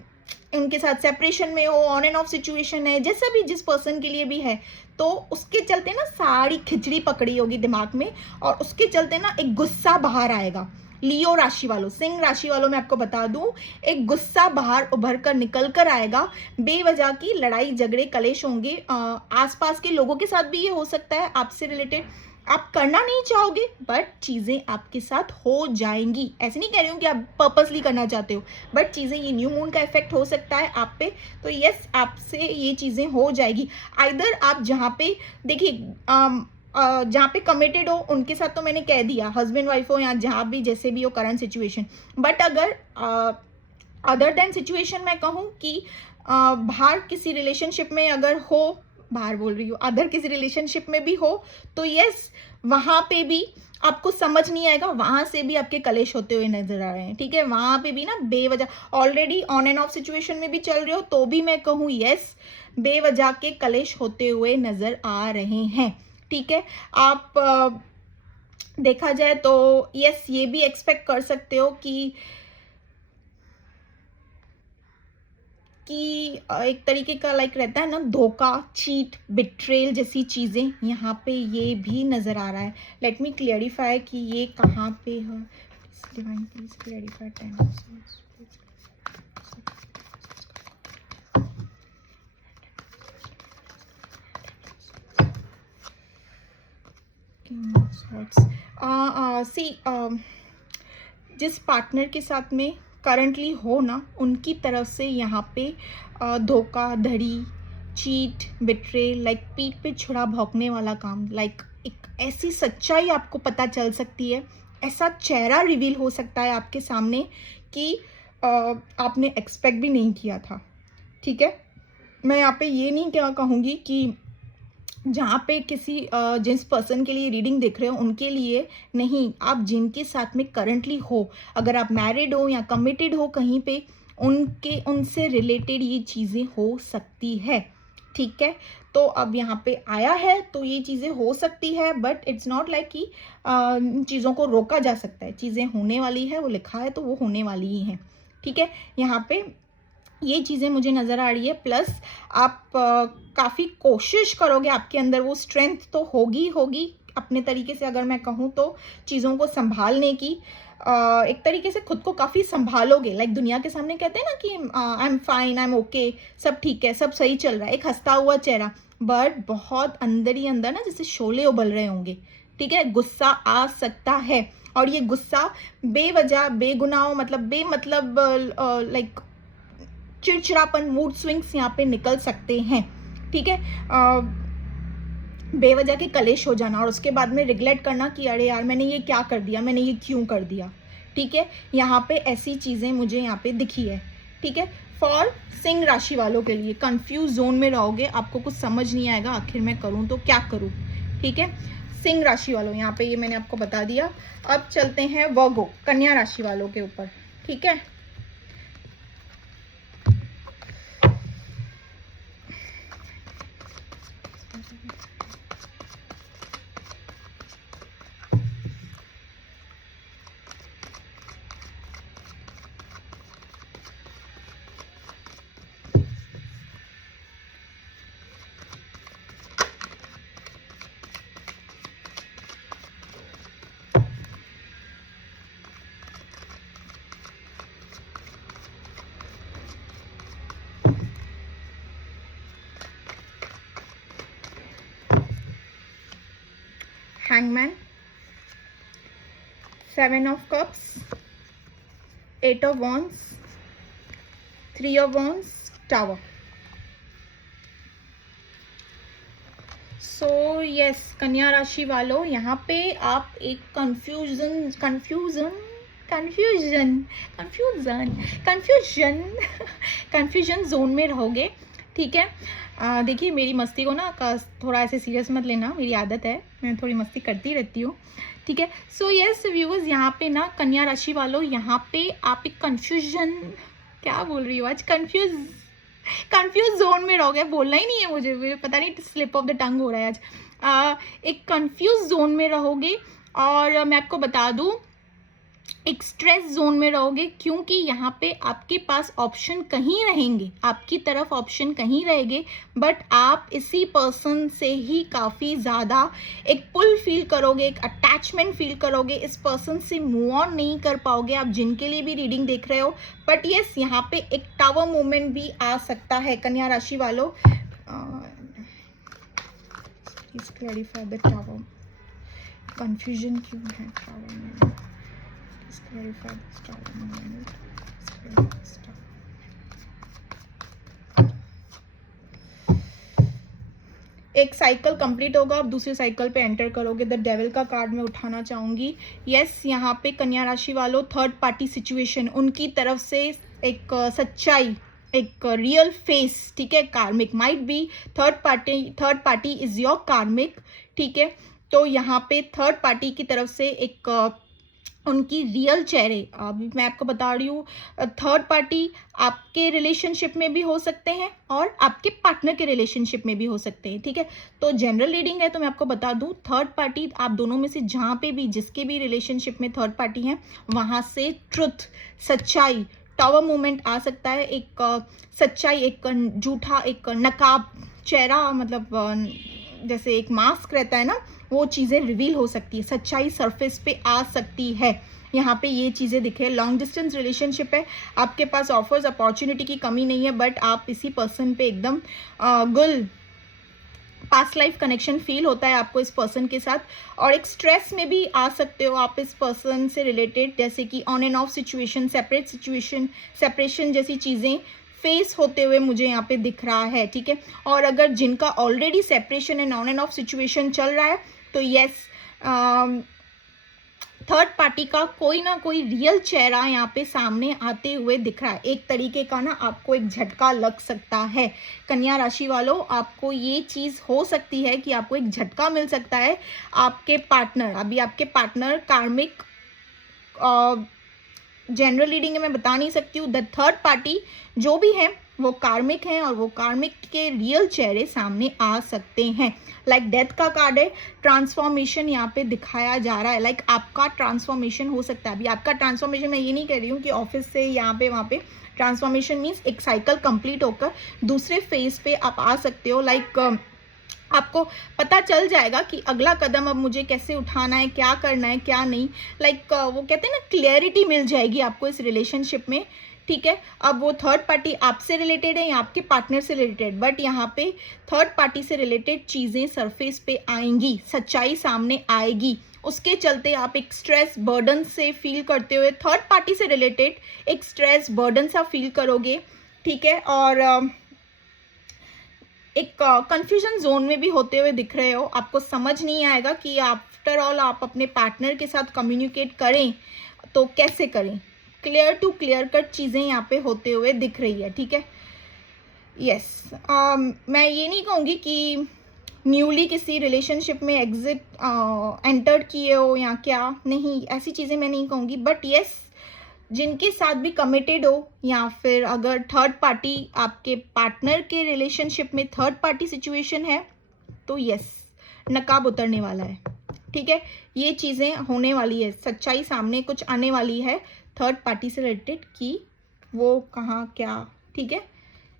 उनके साथ सेपरेशन में हो, ऑन एंड ऑफ सिचुएशन है, जैसा भी जिस पर्सन के लिए भी है, तो उसके चलते ना सारी खिचड़ी पकड़ी होगी दिमाग में, और उसके चलते ना एक गुस्सा बाहर आएगा। लियो राशि वालों, सिंह राशि वालों, मैं आपको बता दूं, एक गुस्सा बाहर उभर कर निकल कर आएगा। बेवजह की लड़ाई झगड़े कलेश होंगे। आसपास के लोगों के साथ भी ये हो सकता है, आपसे रिलेटेड आप करना नहीं चाहोगे बट चीजें आपके साथ हो जाएंगी। ऐसे नहीं कह रही हूँ कि आप पर्पसली करना चाहते हो, बट चीजें, ये न्यू मून का इफेक्ट हो सकता है आप पे, तो यस, आपसे ये चीजें हो जाएगी। आइदर आप जहाँ पे देखिए जहाँ पे कमिटेड हो उनके साथ तो मैंने कह दिया, हस्बैंड वाइफ हो या जहाँ भी जैसे भी हो करंट सिचुएशन, बट अगर अदर देन सिचुएशन मैं कहूँ कि बाहर किसी रिलेशनशिप में अगर हो, बाहर बोल रही हूँ, अदर किसी रिलेशनशिप में भी हो, तो यस, वहां पे भी आपको समझ नहीं आएगा, वहां से भी आपके कलेश होते हुए नजर आ रहे हैं, ठीक है। वहां पे भी ना बेवजह, already on and off situation में भी चल रहे हो तो भी मैं कहूँ यस, बेवजह के कलेश होते हुए नजर आ रहे हैं, ठीक है। आप देखा जाए तो यस, ये भी एक्सपेक्ट कर सकते हो कि एक तरीके का लाइक रहता है ना, धोखा, चीट, बिट्रेल जैसी चीजें यहाँ पे ये भी नजर आ रहा है। लेट मी क्लियरिफाई कि ये कहाँ पे है। Divine please clarify 10 of swords. King of swords. See, जिस पार्टनर के साथ में करंटली हो ना, उनकी तरफ से यहाँ पे धोखाधड़ी, चीट, बिट्रेल, लाइक पीठ पे छुरा भौंकने वाला काम, लाइक एक ऐसी सच्चाई आपको पता चल सकती है, ऐसा चेहरा रिवील हो सकता है आपके सामने कि आपने एक्सपेक्ट भी नहीं किया था, ठीक है। मैं यहाँ पे ये नहीं क्या कहूँगी कि जहाँ पे किसी जिस पर्सन के लिए रीडिंग देख रहे हो उनके लिए नहीं, आप जिनके साथ में करंटली हो, अगर आप मैरिड हो या कमिटेड हो कहीं पे, उनसे रिलेटेड ये चीज़ें हो सकती है, ठीक है। तो अब यहाँ पे आया है तो ये चीज़ें हो सकती है, बट इट्स नॉट लाइक कि चीज़ों को रोका जा सकता है। चीज़ें होने वाली है, वो लिखा है तो वो होने वाली ही हैं, ठीक है। यहाँ पे ये चीज़ें मुझे नज़र आ रही है। प्लस आप काफ़ी कोशिश करोगे, आपके अंदर वो स्ट्रेंथ तो होगी अपने तरीके से, अगर मैं कहूँ तो चीज़ों को संभालने की, एक तरीके से खुद को काफ़ी संभालोगे। लाइक दुनिया के सामने कहते हैं ना कि I am fine, I am okay, सब ठीक है, सब सही चल रहा है, एक हंसता हुआ चेहरा, बट बहुत अंदर ही अंदर ना जैसे शोले उबल रहे होंगे, ठीक है। गुस्सा आ सकता है, और ये गुस्सा बेवजह, बेगुनाह, मतलब बेमतलब, लाइक चिड़चिड़ापन, मूड स्विंग्स यहाँ पे निकल सकते हैं, ठीक है। बेवजह के कलेश हो जाना और उसके बाद में रिग्रेट करना कि अरे यार मैंने ये क्या कर दिया, मैंने ये क्यों कर दिया, ठीक है। यहाँ पे ऐसी चीजें मुझे यहाँ पे दिखी है, ठीक है। फॉर सिंह राशि वालों के लिए कंफ्यूज जोन में रहोगे, आपको कुछ समझ नहीं आएगा आखिर मैं करूँ तो क्या करूँ, ठीक है। सिंह राशि वालों, यहाँ पे ये मैंने आपको बता दिया। अब चलते हैं वर्गो, कन्या राशि वालों के ऊपर, ठीक है। Hangman, 7 of cups, 8 of wands, 3 of wands, tower. So yes कन्या राशि वालों, यहाँ पे आप एक कंफ्यूजन जोन में रहोगे, ठीक है। देखिए मेरी मस्ती को ना थोड़ा ऐसे सीरियस मत लेना, मेरी आदत है, मैं थोड़ी मस्ती करती रहती हूँ, ठीक है। सो यस व्यूअर्स, यहाँ पे ना कन्या राशि वालों, यहाँ पे आप एक क्या बोल रही हो आज, कंफ्यूज जोन में रहोगे, बोलना ही नहीं है मुझे पता नहीं, स्लिप ऑफ द टंग हो रहा है आज। एक कंफ्यूज जोन में रहोगे, और मैं आपको बता दूं एक स्ट्रेस जोन में रहोगे, क्योंकि यहाँ पे आपके पास ऑप्शन कहीं रहेंगे, आपकी तरफ ऑप्शन कहीं रहेंगे, बट आप इसी पर्सन से ही काफ़ी ज़्यादा एक पुल फील करोगे, एक अटैचमेंट फील करोगे, इस पर्सन से मूव ऑन नहीं कर पाओगे, आप जिनके लिए भी रीडिंग देख रहे हो। बट यस यहाँ पे एक टावर मूवमेंट भी आ सकता है कन्या राशि वालों। Please clarify the tower, confusion क्यों है टावर में? Clarify this tower movement. एक साइकिल कंप्लीट होगा, आप दूसरे साइकिल पे एंटर करोगे। द डेविल का कार्ड मैं उठाना चाहूंगी। यस यहाँ पे कन्या राशि वालों, थर्ड पार्टी सिचुएशन, उनकी तरफ से एक सच्चाई, एक रियल फेस, ठीक है। कार्मिक might be third party is your कार्मिक, ठीक है। तो यहाँ पे थर्ड पार्टी की तरफ से एक उनकी रियल चेहरे, अभी मैं आपको बता रही हूँ, थर्ड पार्टी आपके रिलेशनशिप में भी हो सकते हैं और आपके पार्टनर के रिलेशनशिप में भी हो सकते हैं, ठीक है। तो जनरल रीडिंग है, तो मैं आपको बता दूँ, थर्ड पार्टी आप दोनों में से जहाँ पे भी, जिसके भी रिलेशनशिप में थर्ड पार्टी है, वहाँ से ट्रुथ, सच्चाई, टावर मूवमेंट आ सकता है। एक सच्चाई, एक झूठा, एक नकाब चेहरा, मतलब जैसे एक मास्क रहता है ना, वो चीज़ें रिवील हो सकती है, सच्चाई सरफेस पे आ सकती है। यहाँ पे ये चीज़ें दिखे। लॉन्ग डिस्टेंस रिलेशनशिप है, आपके पास ऑफर्स, अपॉर्चुनिटी की कमी नहीं है, बट आप इसी पर्सन पे एकदम गुल पास्ट लाइफ कनेक्शन फील होता है आपको इस पर्सन के साथ, और एक स्ट्रेस में भी आ सकते हो आप इस पर्सन से रिलेटेड, जैसे कि on and off situation, separation जैसी चीज़ें फेस होते हुए मुझे यहाँ पे दिख रहा है, ठीक है। और अगर जिनका already separation and on and off situation चल रहा है, तो यस थर्ड पार्टी का कोई ना कोई रियल चेहरा यहाँ पे सामने आते हुए दिख रहा है। एक तरीके का ना आपको एक झटका लग सकता है कन्या राशि वालों, आपको ये चीज़ हो सकती है कि आपको एक झटका मिल सकता है। आपके पार्टनर, अभी आपके पार्टनर कार्मिक, जनरल रीडिंग है, मैं बता नहीं सकती हूँ, द थर्ड पार्टी जो भी है वो कार्मिक हैं, और वो कार्मिक के रियल चेहरे सामने आ सकते हैं। लाइक डेथ का कार्ड है, ट्रांसफॉर्मेशन यहाँ पे दिखाया जा रहा है। लाइक आपका ट्रांसफॉर्मेशन हो सकता है। अभी आपका ट्रांसफॉर्मेशन, मैं ये नहीं कह रही हूँ कि ऑफिस से यहाँ पे वहाँ पे, ट्रांसफॉर्मेशन मीन्स एक साइकिल कंप्लीट होकर दूसरे फेज पे आप आ सकते हो। लाइक आपको पता चल जाएगा कि अगला कदम अब मुझे कैसे उठाना है, क्या करना है, क्या नहीं। लाइक वो कहते हैं ना, क्लैरिटी मिल जाएगी आपको इस रिलेशनशिप में, ठीक है। अब वो थर्ड पार्टी आपसे रिलेटेड है या आपके पार्टनर से रिलेटेड, बट यहाँ पे थर्ड पार्टी से रिलेटेड चीज़ें सरफेस पे आएंगी, सच्चाई सामने आएगी। उसके चलते आप एक स्ट्रेस बर्डन से फील करते हुए, थर्ड पार्टी से रिलेटेड एक स्ट्रेस बर्डन सा फील करोगे, ठीक है। और एक कंफ्यूजन जोन में भी होते हुए दिख रहे हो। आपको समझ नहीं आएगा कि आफ्टर ऑल आप अपने पार्टनर के साथ कम्युनिकेट करें तो कैसे करें। क्लियर टू क्लियर कट चीज़ें यहाँ पे होते हुए दिख रही है, ठीक है। यस मैं ये नहीं कहूँगी कि न्यूली किसी रिलेशनशिप में एंटर किए हो या क्या, नहीं, ऐसी चीज़ें मैं नहीं कहूँगी। बट यस, जिनके साथ भी कमिटेड हो, या फिर अगर थर्ड पार्टी आपके पार्टनर के रिलेशनशिप में थर्ड पार्टी सिचुएशन है, तो यस नकाब उतरने वाला है, ठीक है। ये चीज़ें होने वाली है, सच्चाई सामने कुछ आने वाली है थर्ड पार्टी से रिलेटेड कि वो कहाँ क्या, ठीक है।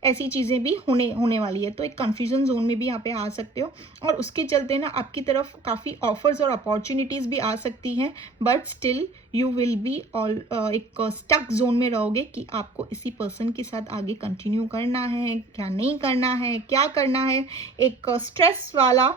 ऐसी चीज़ें भी होने वाली है। तो एक कंफ्यूजन जोन में भी यहाँ पे आ सकते हो, और उसके चलते ना आपकी तरफ काफ़ी ऑफर्स और अपॉर्चुनिटीज़ भी आ सकती हैं, but still you will be एक स्टक जोन में रहोगे कि आपको इसी पर्सन के साथ आगे कंटिन्यू करना है, क्या नहीं करना है, क्या करना है। एक स्ट्रेस वाला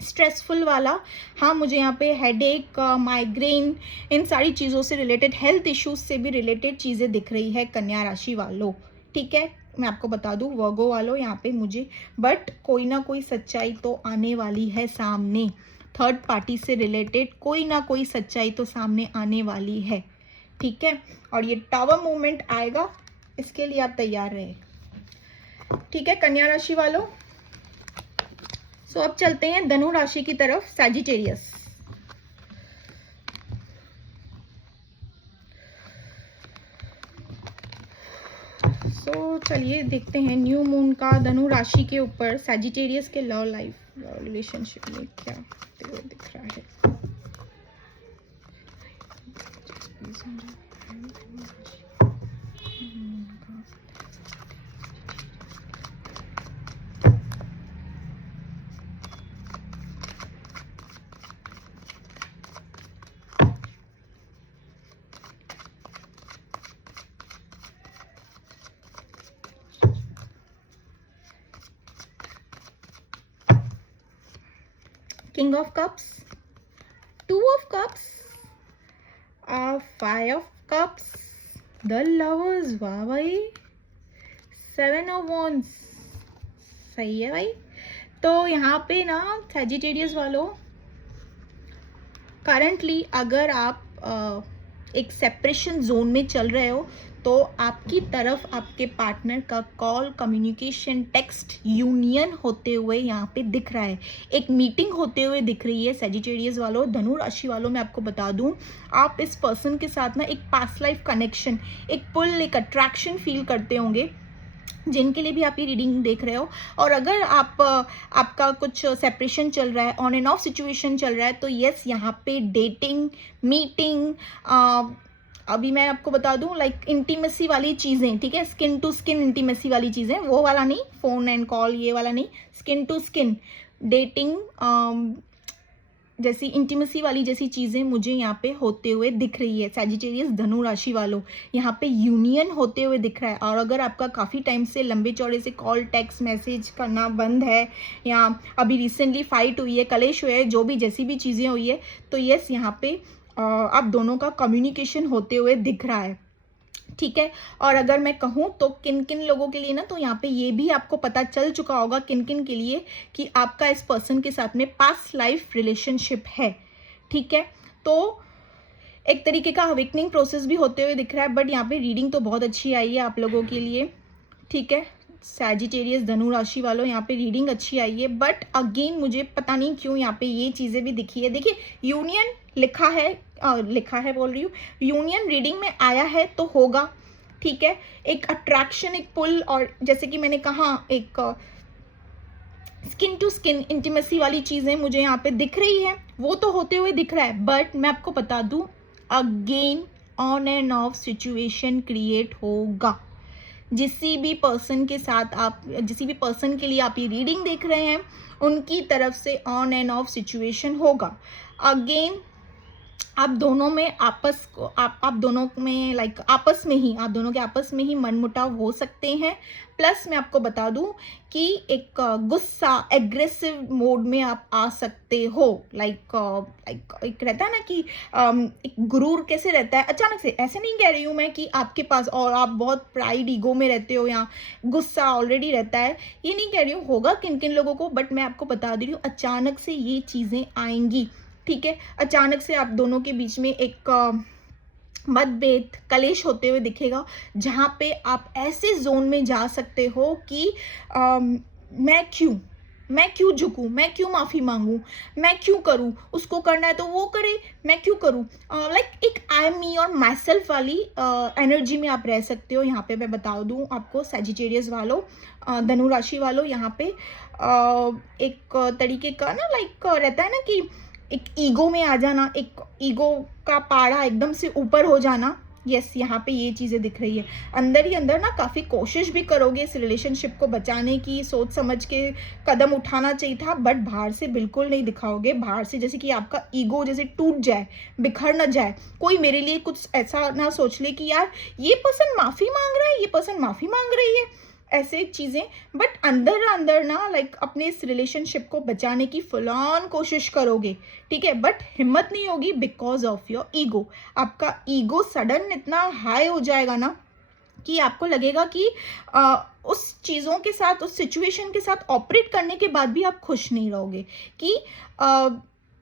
स्ट्रेसफुल वाला। हाँ, मुझे यहाँ पे हेडेक, माइग्रेन, इन सारी चीज़ों से रिलेटेड, हेल्थ इश्यूज से भी रिलेटेड चीज़ें दिख रही है कन्या राशि वालों। ठीक है, मैं आपको बता दूँ वर्गो वालों यहाँ पे मुझे, बट कोई ना कोई सच्चाई तो आने वाली है सामने। थर्ड पार्टी से रिलेटेड कोई ना कोई सच्चाई तो सामने आने वाली है। ठीक है, और ये टावर मूवमेंट आएगा, इसके लिए आप तैयार रहे। ठीक है कन्या राशि वालों। सो अब चलते हैं धनु राशि की तरफ, सैजिटेरियस। सो चलिए देखते हैं न्यू मून का धनु राशि के ऊपर सैजिटेरियस के लव लाइफ, लव रिलेशनशिप में क्या दिख रहा है। King of Cups, Two of Cups, Five of Cups, The Lovers, वाह भाई, Seven of Wands, सही है भाई। तो यहाँ पे ना सैजिटेरियस वालों, करंटली अगर आप एक सेपरेशन जोन में चल रहे हो तो आपकी तरफ आपके पार्टनर का कॉल, कम्युनिकेशन, टेक्स्ट, यूनियन होते हुए यहाँ पे दिख रहा है, एक मीटिंग होते हुए दिख रही है। सैजिटेरियस वालों, धनु राशि वालों, मैं आपको बता दूं आप इस पर्सन के साथ ना एक पास्ट लाइफ कनेक्शन, एक पुल, एक अट्रैक्शन फील करते होंगे, जिनके लिए भी आप ये रीडिंग देख रहे हो। और अगर आपका कुछ सेपरेशन चल रहा है, ऑन एंड ऑफ सिचुएशन चल रहा है, तो यस यहाँ पे डेटिंग, मीटिंग, अभी मैं आपको बता दूं लाइक इंटीमेसी वाली चीज़ें, ठीक है, स्किन टू स्किन इंटीमेसी वाली चीज़ें, वो वाला नहीं, फोन एंड कॉल ये वाला नहीं, स्किन टू स्किन डेटिंग जैसी इंटीमेसी वाली जैसी चीज़ें मुझे यहाँ पे होते हुए दिख रही है। सैजिटेरियस धनु राशि वालों, यहाँ पे यूनियन होते हुए दिख रहा है। और अगर आपका काफ़ी टाइम से लंबे चौड़े से कॉल, टेक्स्ट, मैसेज करना बंद है, या अभी रिसेंटली फाइट हुई है, कलेश हुए है, जो भी जैसी भी चीज़ें हुई है, तो यस यहाँ पे आप दोनों का कम्युनिकेशन होते हुए दिख रहा है। ठीक है, और अगर मैं कहूँ तो किन किन लोगों के लिए ना, तो यहाँ पे ये भी आपको पता चल चुका होगा किन किन के लिए कि आपका इस पर्सन के साथ में पास्ट लाइफ रिलेशनशिप है। ठीक है, तो एक तरीके का अवेकनिंग प्रोसेस भी होते हुए दिख रहा है, बट यहाँ पे रीडिंग तो बहुत अच्छी आई है आप लोगों के लिए। ठीक है, सैजिटेरियस धनु राशि वालों, यहाँ पे रीडिंग अच्छी आई है, बट अगेन मुझे पता नहीं क्यों यहाँ पे ये चीज़ें भी दिखी है। देखिए यूनियन लिखा है बोल रही हूँ, यूनियन रीडिंग में आया है तो होगा। ठीक है, एक अट्रैक्शन, एक पुल, और जैसे कि मैंने कहा एक स्किन टू स्किन इंटीमेसी वाली चीज़ें मुझे यहाँ पे दिख रही है, वो तो होते हुए दिख रहा है। बट मैं आपको बता दूँ again on and off situation create होगा। जिस भी पर्सन के लिए आप ये रीडिंग देख रहे हैं, उनकी तरफ से ऑन एंड ऑफ सिचुएशन होगा। अगेन आप दोनों में आप दोनों में लाइक आपस में ही मनमुटाव हो सकते हैं। प्लस मैं आपको बता दूं कि एक गुस्सा, एग्रेसिव मोड में आप आ सकते हो। लाइक एक रहता है ना कि एक गुरूर कैसे रहता है अचानक से, ऐसे नहीं कह रही हूँ मैं कि आपके पास और आप बहुत प्राइड ईगो में रहते हो या गुस्सा ऑलरेडी रहता है, ये नहीं कह रही हूँ होगा किन किन लोगों को, बट मैं आपको बता दे रही हूँ अचानक से ये चीज़ें आएंगी। ठीक है, अचानक से आप दोनों के बीच में एक मतभेद, कलेश होते हुए दिखेगा, जहाँ पे आप ऐसे जोन में जा सकते हो कि मैं क्यों झुकूं, मैं क्यों माफ़ी मांगूं, मैं क्यों करूं, उसको करना है तो वो करे, मैं क्यों करूं। लाइक एक आई मी और माई सेल्फ वाली एनर्जी में आप रह सकते हो। यहाँ पे मैं बता दूं आपको सैजिटेरियस वालों, धनु राशि वालों, यहाँ पे एक तरीके का ना लाइक रहता है ना कि एक ईगो में आ जाना, एक ईगो का पारा एकदम से ऊपर हो जाना। यस, यहाँ पे ये चीज़ें दिख रही है। अंदर ही अंदर ना काफ़ी कोशिश भी करोगे इस रिलेशनशिप को बचाने की, सोच समझ के कदम उठाना चाहिए था, बट बाहर से बिल्कुल नहीं दिखाओगे। बाहर से जैसे कि आपका ईगो जैसे टूट जाए, बिखर ना जाए, कोई मेरे लिए कुछ ऐसा ना सोच ले कि यार ये पर्सन माफ़ी मांग रहा है, ये पर्सन माफ़ी मांग रही है, ऐसे चीज़ें, बट अंदर अंदर ना लाइक अपने इस रिलेशनशिप को बचाने की फुल ऑन कोशिश करोगे, ठीक है, बट हिम्मत नहीं होगी बिकॉज ऑफ योर ईगो। आपका ईगो सडन इतना हाई हो जाएगा ना कि आपको लगेगा कि उस चीज़ों के साथ, उस सिचुएशन के साथ ऑपरेट करने के बाद भी आप खुश नहीं रहोगे, कि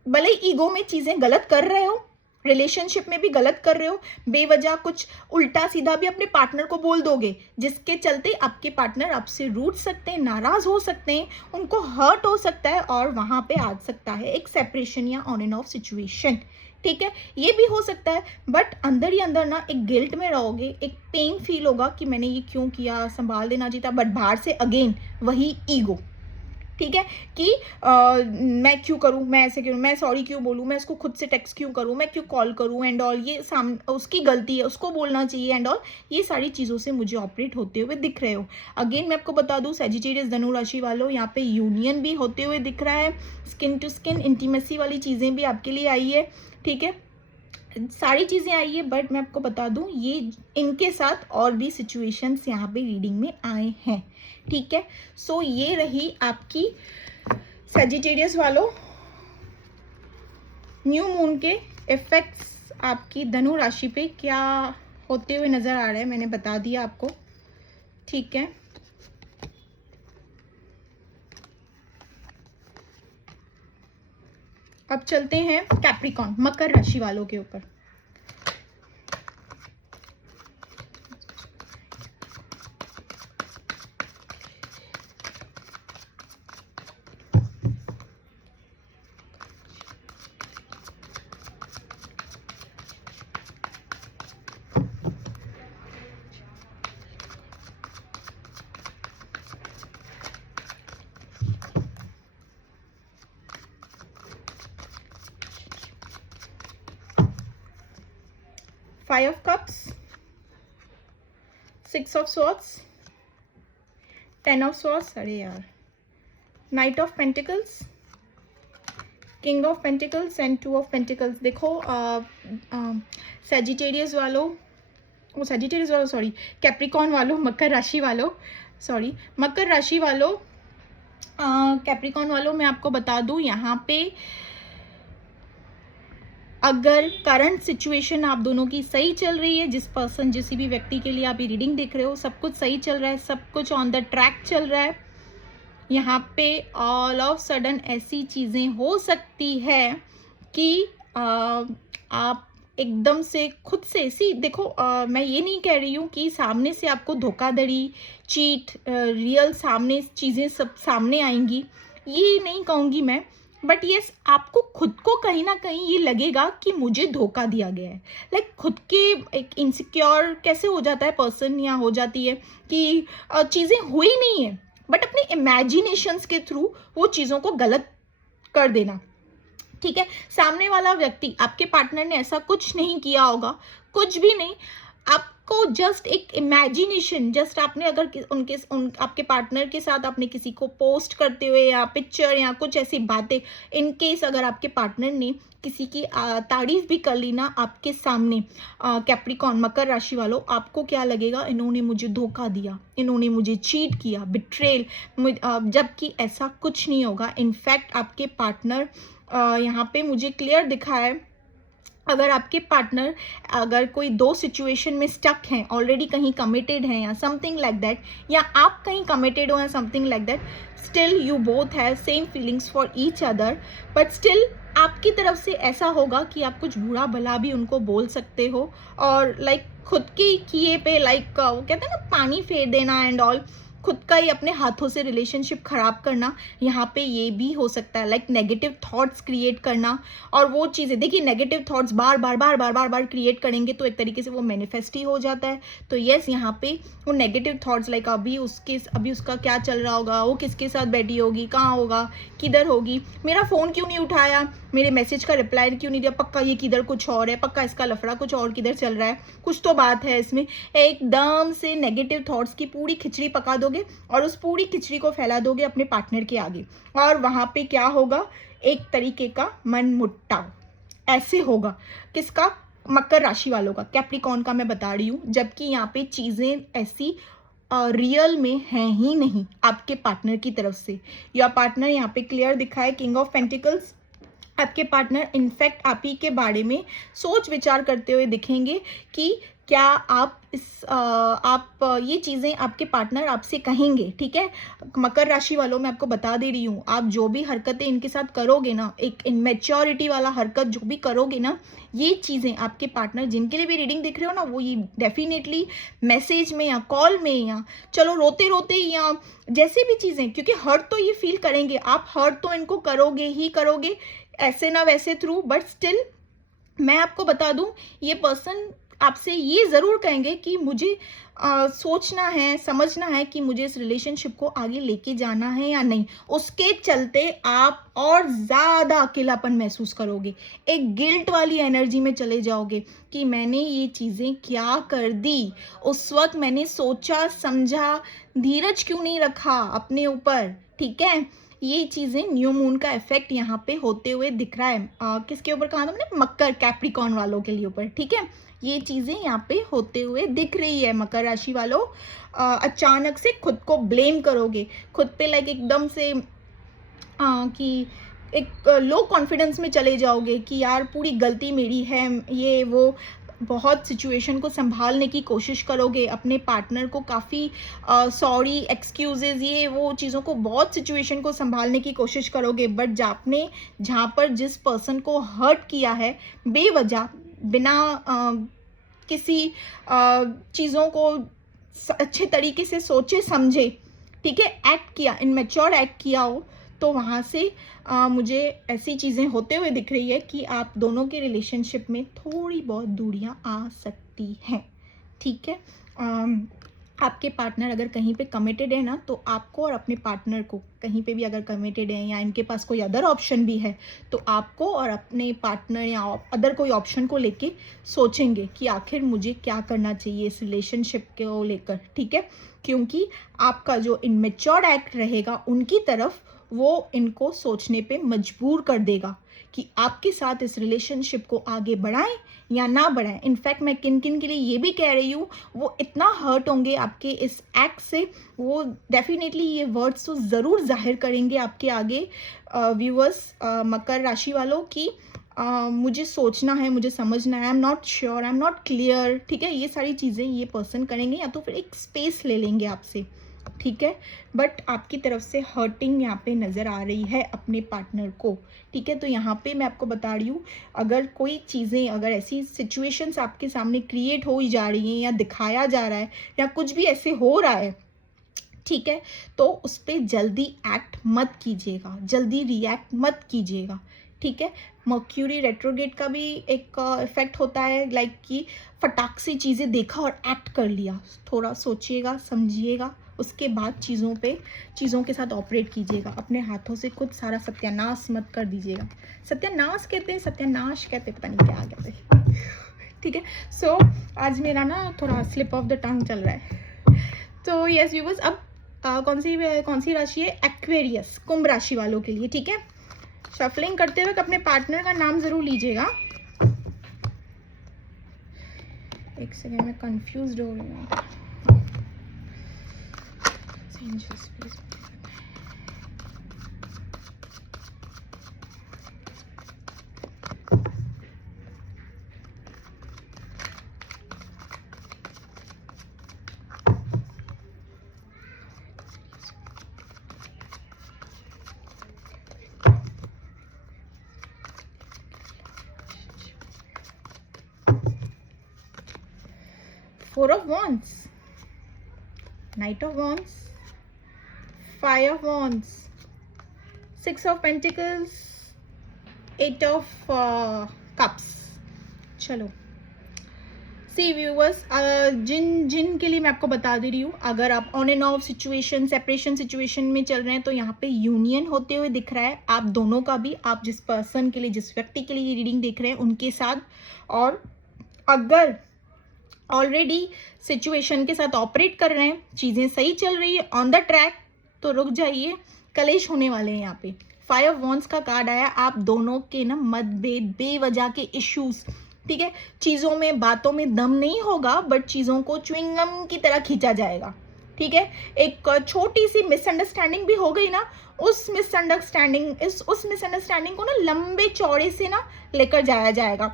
भले ईगो में चीज़ें गलत कर रहे हो, रिलेशनशिप में भी गलत कर रहे हो, बेवजह कुछ उल्टा सीधा भी अपने पार्टनर को बोल दोगे, जिसके चलते आपके पार्टनर आपसे रूठ सकते हैं, नाराज हो सकते हैं, उनको हर्ट हो सकता है और वहां पे आ सकता है एक सेपरेशन या ऑन एंड ऑफ सिचुएशन, ठीक है, ये भी हो सकता है। बट अंदर ही अंदर ना एक गिल्ट में रहोगे, एक पेन फील होगा कि मैंने ये क्यों किया, संभाल देना चाहिए था, बट बाहर से अगेन वही ईगो, ठीक है, कि मैं क्यों करूं, मैं ऐसे क्यों, मैं सॉरी क्यों बोलूं, मैं इसको खुद से टेक्स्ट क्यों करूं, मैं क्यों कॉल करूं एंड ऑल, ये उसकी गलती है, उसको बोलना चाहिए एंड ऑल, ये सारी चीज़ों से मुझे ऑपरेट होते हुए दिख रहे हो। अगेन मैं आपको बता दूं, सजिटेरियस धनु राशि वालों, यहाँ पे यूनियन भी होते हुए दिख रहा है, स्किन टू स्किन इंटीमेसी वाली चीज़ें भी आपके लिए आई है, ठीक है, सारी चीज़ें आई है, बट मैं आपको बता दूं ये इनके साथ और भी सिचुएशंस यहाँ पे रीडिंग में आए हैं, ठीक है। सो ये रही आपकी सजिटेरियस वालों न्यू मून के इफेक्ट्स आपकी धनु राशि पे क्या होते हुए नजर आ रहे हैं, मैंने बता दिया आपको, ठीक है। अब चलते हैं कैप्रिकॉन मकर राशि वालों के ऊपर। Five of Cups, Six of Swords, Ten of Swords, अरे यार, Knight of Pentacles, King of Pentacles and Two of Pentacles। देखो सजिटेरियस वालों, सजिटेरियस वालों सॉरी, कैप्रिकॉन वालों, मकर राशि वालों सॉरी, मकर राशि वालों, कैप्रिकॉन वालों, मैं आपको बता दूं यहाँ पे अगर करंट सिचुएशन आप दोनों की सही चल रही है, जिस पर्सन, जिस भी व्यक्ति के लिए आप ये रीडिंग देख रहे हो, सब कुछ सही चल रहा है, सब कुछ ऑन द ट्रैक चल रहा है, यहाँ पे ऑल ऑफ सडन ऐसी चीज़ें हो सकती है कि आप एकदम से खुद से ऐसी देखो, मैं ये नहीं कह रही हूँ कि सामने से आपको धोखाधड़ी, चीट, रियल सामने चीज़ें सब सामने आएंगी, ये नहीं कहूँगी मैं, बट यस आपको खुद को कहीं ना कहीं ये लगेगा कि मुझे धोखा दिया गया है, लाइक खुद के एक इनसिक्योर कैसे हो जाता है पर्सन, या हो जाती है कि चीज़ें हुई नहीं है, बट अपने इमेजिनेशंस के थ्रू वो चीज़ों को गलत कर देना, ठीक है। सामने वाला व्यक्ति, आपके पार्टनर ने ऐसा कुछ नहीं किया होगा, कुछ भी नहीं, आपको जस्ट एक इमेजिनेशन, जस्ट आपने अगर आपके पार्टनर के साथ आपने किसी को पोस्ट करते हुए या पिक्चर या कुछ ऐसी बातें, इन केस अगर आपके पार्टनर ने किसी की तारीफ भी कर ली ना आपके सामने, कैप्रिकॉन मकर राशि वालों, आपको क्या लगेगा, इन्होंने मुझे धोखा दिया, इन्होंने मुझे चीट किया, बिट्रेल, जबकि ऐसा कुछ नहीं होगा। इनफैक्ट आपके पार्टनर यहाँ पे मुझे क्लियर दिखा है, अगर आपके पार्टनर अगर कोई दो सिचुएशन में स्टक हैं, ऑलरेडी कहीं कमिटेड हैं या समथिंग लाइक दैट, या आप कहीं कमिटेड हो या something like that, still you both have same feelings for each other, but still आपकी तरफ से ऐसा होगा कि आप कुछ बुरा भला भी उनको बोल सकते हो, और लाइक खुद के किए पे लाइक वो कहते हैं ना पानी फेर देना एंड ऑल, खुद का ही अपने हाथों से रिलेशनशिप खराब करना, यहाँ पे ये भी हो सकता है, लाइक नेगेटिव थॉट्स क्रिएट करना। और वो चीज़ें देखिए, नेगेटिव थॉट्स बार बार क्रिएट करेंगे तो एक तरीके से वो मैनिफेस्ट ही हो जाता है। तो यस, यहाँ पे वो नेगेटिव थॉट्स लाइक अभी उसका क्या चल रहा होगा, वो किसके साथ बैठी होगी, कहाँ होगा, किधर होगी, मेरा फ़ोन क्यों नहीं उठाया, मेरे मैसेज का रिप्लाई क्यों नहीं दिया, पक्का ये किधर कुछ और है, पक्का इसका लफड़ा कुछ और किधर चल रहा है, कुछ तो बात है इसमें, एकदम से नेगेटिव थॉट्स की पूरी खिचड़ी पका दोगे और उस पूरी खिचड़ी को फैला दोगे अपने पार्टनर के आगे, और वहां पे क्या होगा, एक तरीके का मनमुटाव ऐसे होगा। किसका, मकर राशि वालों का, कैप्रिकॉन का मैं बता रही हूँ, जबकि यहाँ पे चीजें ऐसी रियल में हैं ही नहीं आपके पार्टनर की तरफ से। या पार्टनर यहाँ पे क्लियर दिखा है, किंग ऑफ पेंटिकल्स। आपके पार्टनर इनफैक्ट आप ही के बारे में सोच विचार करते हुए दिखेंगे कि क्या आप ये चीज़ें आपके पार्टनर आपसे कहेंगे, ठीक है। मकर राशि वालों, मैं आपको बता दे रही हूँ, आप जो भी हरकतें इनके साथ करोगे ना, एक इनमेच्योरिटी वाला हरकत जो भी करोगे ना, ये चीज़ें आपके पार्टनर जिनके लिए भी रीडिंग देख रहे हो ना, वो ये डेफिनेटली मैसेज में या कॉल में या चलो रोते रोते या जैसे भी चीज़ें, क्योंकि हर्ट तो ये फील करेंगे, आप हर्ट तो इनको करोगे ही करोगे, ऐसे ना वैसे थ्रू, बट स्टिल मैं आपको बता दूं, ये पर्सन आपसे ये ज़रूर कहेंगे कि मुझे सोचना है, समझना है कि मुझे इस रिलेशनशिप को आगे लेके जाना है या नहीं। उसके चलते आप और ज़्यादा अकेलापन महसूस करोगे, एक गिल्ट वाली एनर्जी में चले जाओगे कि मैंने ये चीज़ें क्या कर दी, उस वक्त मैंने सोचा समझा, धीरज क्यों नहीं रखा अपने ऊपर, ठीक है। ये चीज़ें न्यू मून का इफेक्ट यहाँ पे होते हुए दिख रहा है। किसके ऊपर कहा था मैंने? मकर, कैप्रिकॉर्न वालों के लिए ऊपर, ठीक है। ये चीज़ें यहाँ पे होते हुए दिख रही है मकर राशि वालों। अचानक से खुद को ब्लेम करोगे, खुद पे लाइक एकदम से कि एक लो कॉन्फिडेंस में चले जाओगे कि यार पूरी गलती मेरी है, ये वो बहुत सिचुएशन को संभालने की कोशिश करोगे, अपने पार्टनर को काफ़ी सॉरी, एक्सक्यूजेज, ये वो चीज़ों को, बहुत सिचुएशन को संभालने की कोशिश करोगे। बट आपने जहाँ पर जिस पर्सन को हर्ट किया है बेवजह, बिना किसी चीज़ों को अच्छे तरीके से सोचे समझे, ठीक है, एक्ट किया, इनमेच्योर एक्ट किया हो, तो वहाँ से मुझे ऐसी चीज़ें होते हुए दिख रही है कि आप दोनों के रिलेशनशिप में थोड़ी बहुत दूरियां आ सकती हैं, ठीक है। आपके पार्टनर अगर कहीं पे कमिटेड है ना, तो आपको और अपने पार्टनर को कहीं पे भी अगर कमिटेड है या इनके पास कोई अदर ऑप्शन भी है, तो आपको और अपने पार्टनर या अदर कोई ऑप्शन को लेके सोचेंगे कि आखिर मुझे क्या करना चाहिए इस रिलेशनशिप को लेकर, ठीक है। क्योंकि आपका जो इनमेच्योर एक्ट रहेगा उनकी तरफ, वो इनको सोचने पे मजबूर कर देगा कि आपके साथ इस रिलेशनशिप को आगे बढ़ाएं या ना बढ़ाएं। इनफैक्ट मैं किन किन के लिए ये भी कह रही हूँ, वो इतना हर्ट होंगे आपके इस एक्ट से, वो डेफिनेटली ये वर्ड्स तो ज़रूर जाहिर करेंगे आपके आगे व्यूअर्स, मकर राशि वालों की मुझे सोचना है, मुझे समझना है, I am not sure, I am not clear, ठीक है। ये सारी चीज़ें ये पर्सन करेंगे, या तो फिर एक स्पेस ले लेंगे आपसे, ठीक है। बट आपकी तरफ से हर्टिंग यहाँ पे नज़र आ रही है अपने पार्टनर को, ठीक है। तो यहाँ पे मैं आपको बता रही हूँ, अगर कोई चीज़ें, अगर ऐसी सिचुएशंस आपके सामने क्रिएट हो ही जा रही हैं या दिखाया जा रहा है या कुछ भी ऐसे हो रहा है, ठीक है, तो उस पर जल्दी एक्ट मत कीजिएगा, जल्दी रिएक्ट मत कीजिएगा, ठीक है। मर्क्यूरी रेट्रोग्रेड का भी एक इफेक्ट होता है, लाइक कि फटाक से चीज़ें देखा और एक्ट कर लिया। थोड़ा सोचिएगा, समझिएगा, उसके बाद चीज़ों के साथ ऑपरेट कीजिएगा। अपने हाथों से खुद सारा सत्यानाश मत कर दीजिएगा। सत्यानाश कहते हैं, सत्यानाश कहते हैं, पता नहीं क्या आ गया था, ठीक है। सो आज मेरा ना थोड़ा स्लिप ऑफ द टंग चल रहा है। तो यस व्यूअर्स, अब कौन सी राशि है? एक्वेरियस, कुंभ राशि वालों के लिए, ठीक है। शफलिंग करते वक्त अपने पार्टनर का नाम जरूर लीजिएगा। एक सेकेंड, मैं कंफ्यूज हो रही हूँ। Four of Wands, Knight of Wands, Five of Wands, Six of Pentacles, Eight of Cups। चलो सी व्यूअर्स, जिन के लिए मैं आपको बता दे रही हूँ, अगर आप on and off situation, separation situation में चल रहे हैं, तो यहाँ पे यूनियन होते हुए दिख रहा है आप दोनों का भी, आप जिस पर्सन के लिए, जिस व्यक्ति के लिए ये रीडिंग देख रहे हैं उनके साथ। और अगर ऑलरेडी सिचुएशन के साथ ऑपरेट कर रहे हैं, चीज़ें सही चल रही है, ऑन द ट्रैक, तो रुक जाइए, कलेश होने वाले हैं यहाँ पे। फाइव ऑफ वॉन्ड्स का कार्ड आया, आप दोनों के ना मतभेद, बेवजह के इश्यूज, ठीक है। चीज़ों में, बातों में दम नहीं होगा, बट चीज़ों को च्युइंगम की तरह खींचा जाएगा, ठीक है। एक छोटी सी मिसअंडरस्टैंडिंग भी हो गई ना, उस मिसअंडरस्टैंडिंग को ना लंबे चौड़े से ना लेकर जाया जाएगा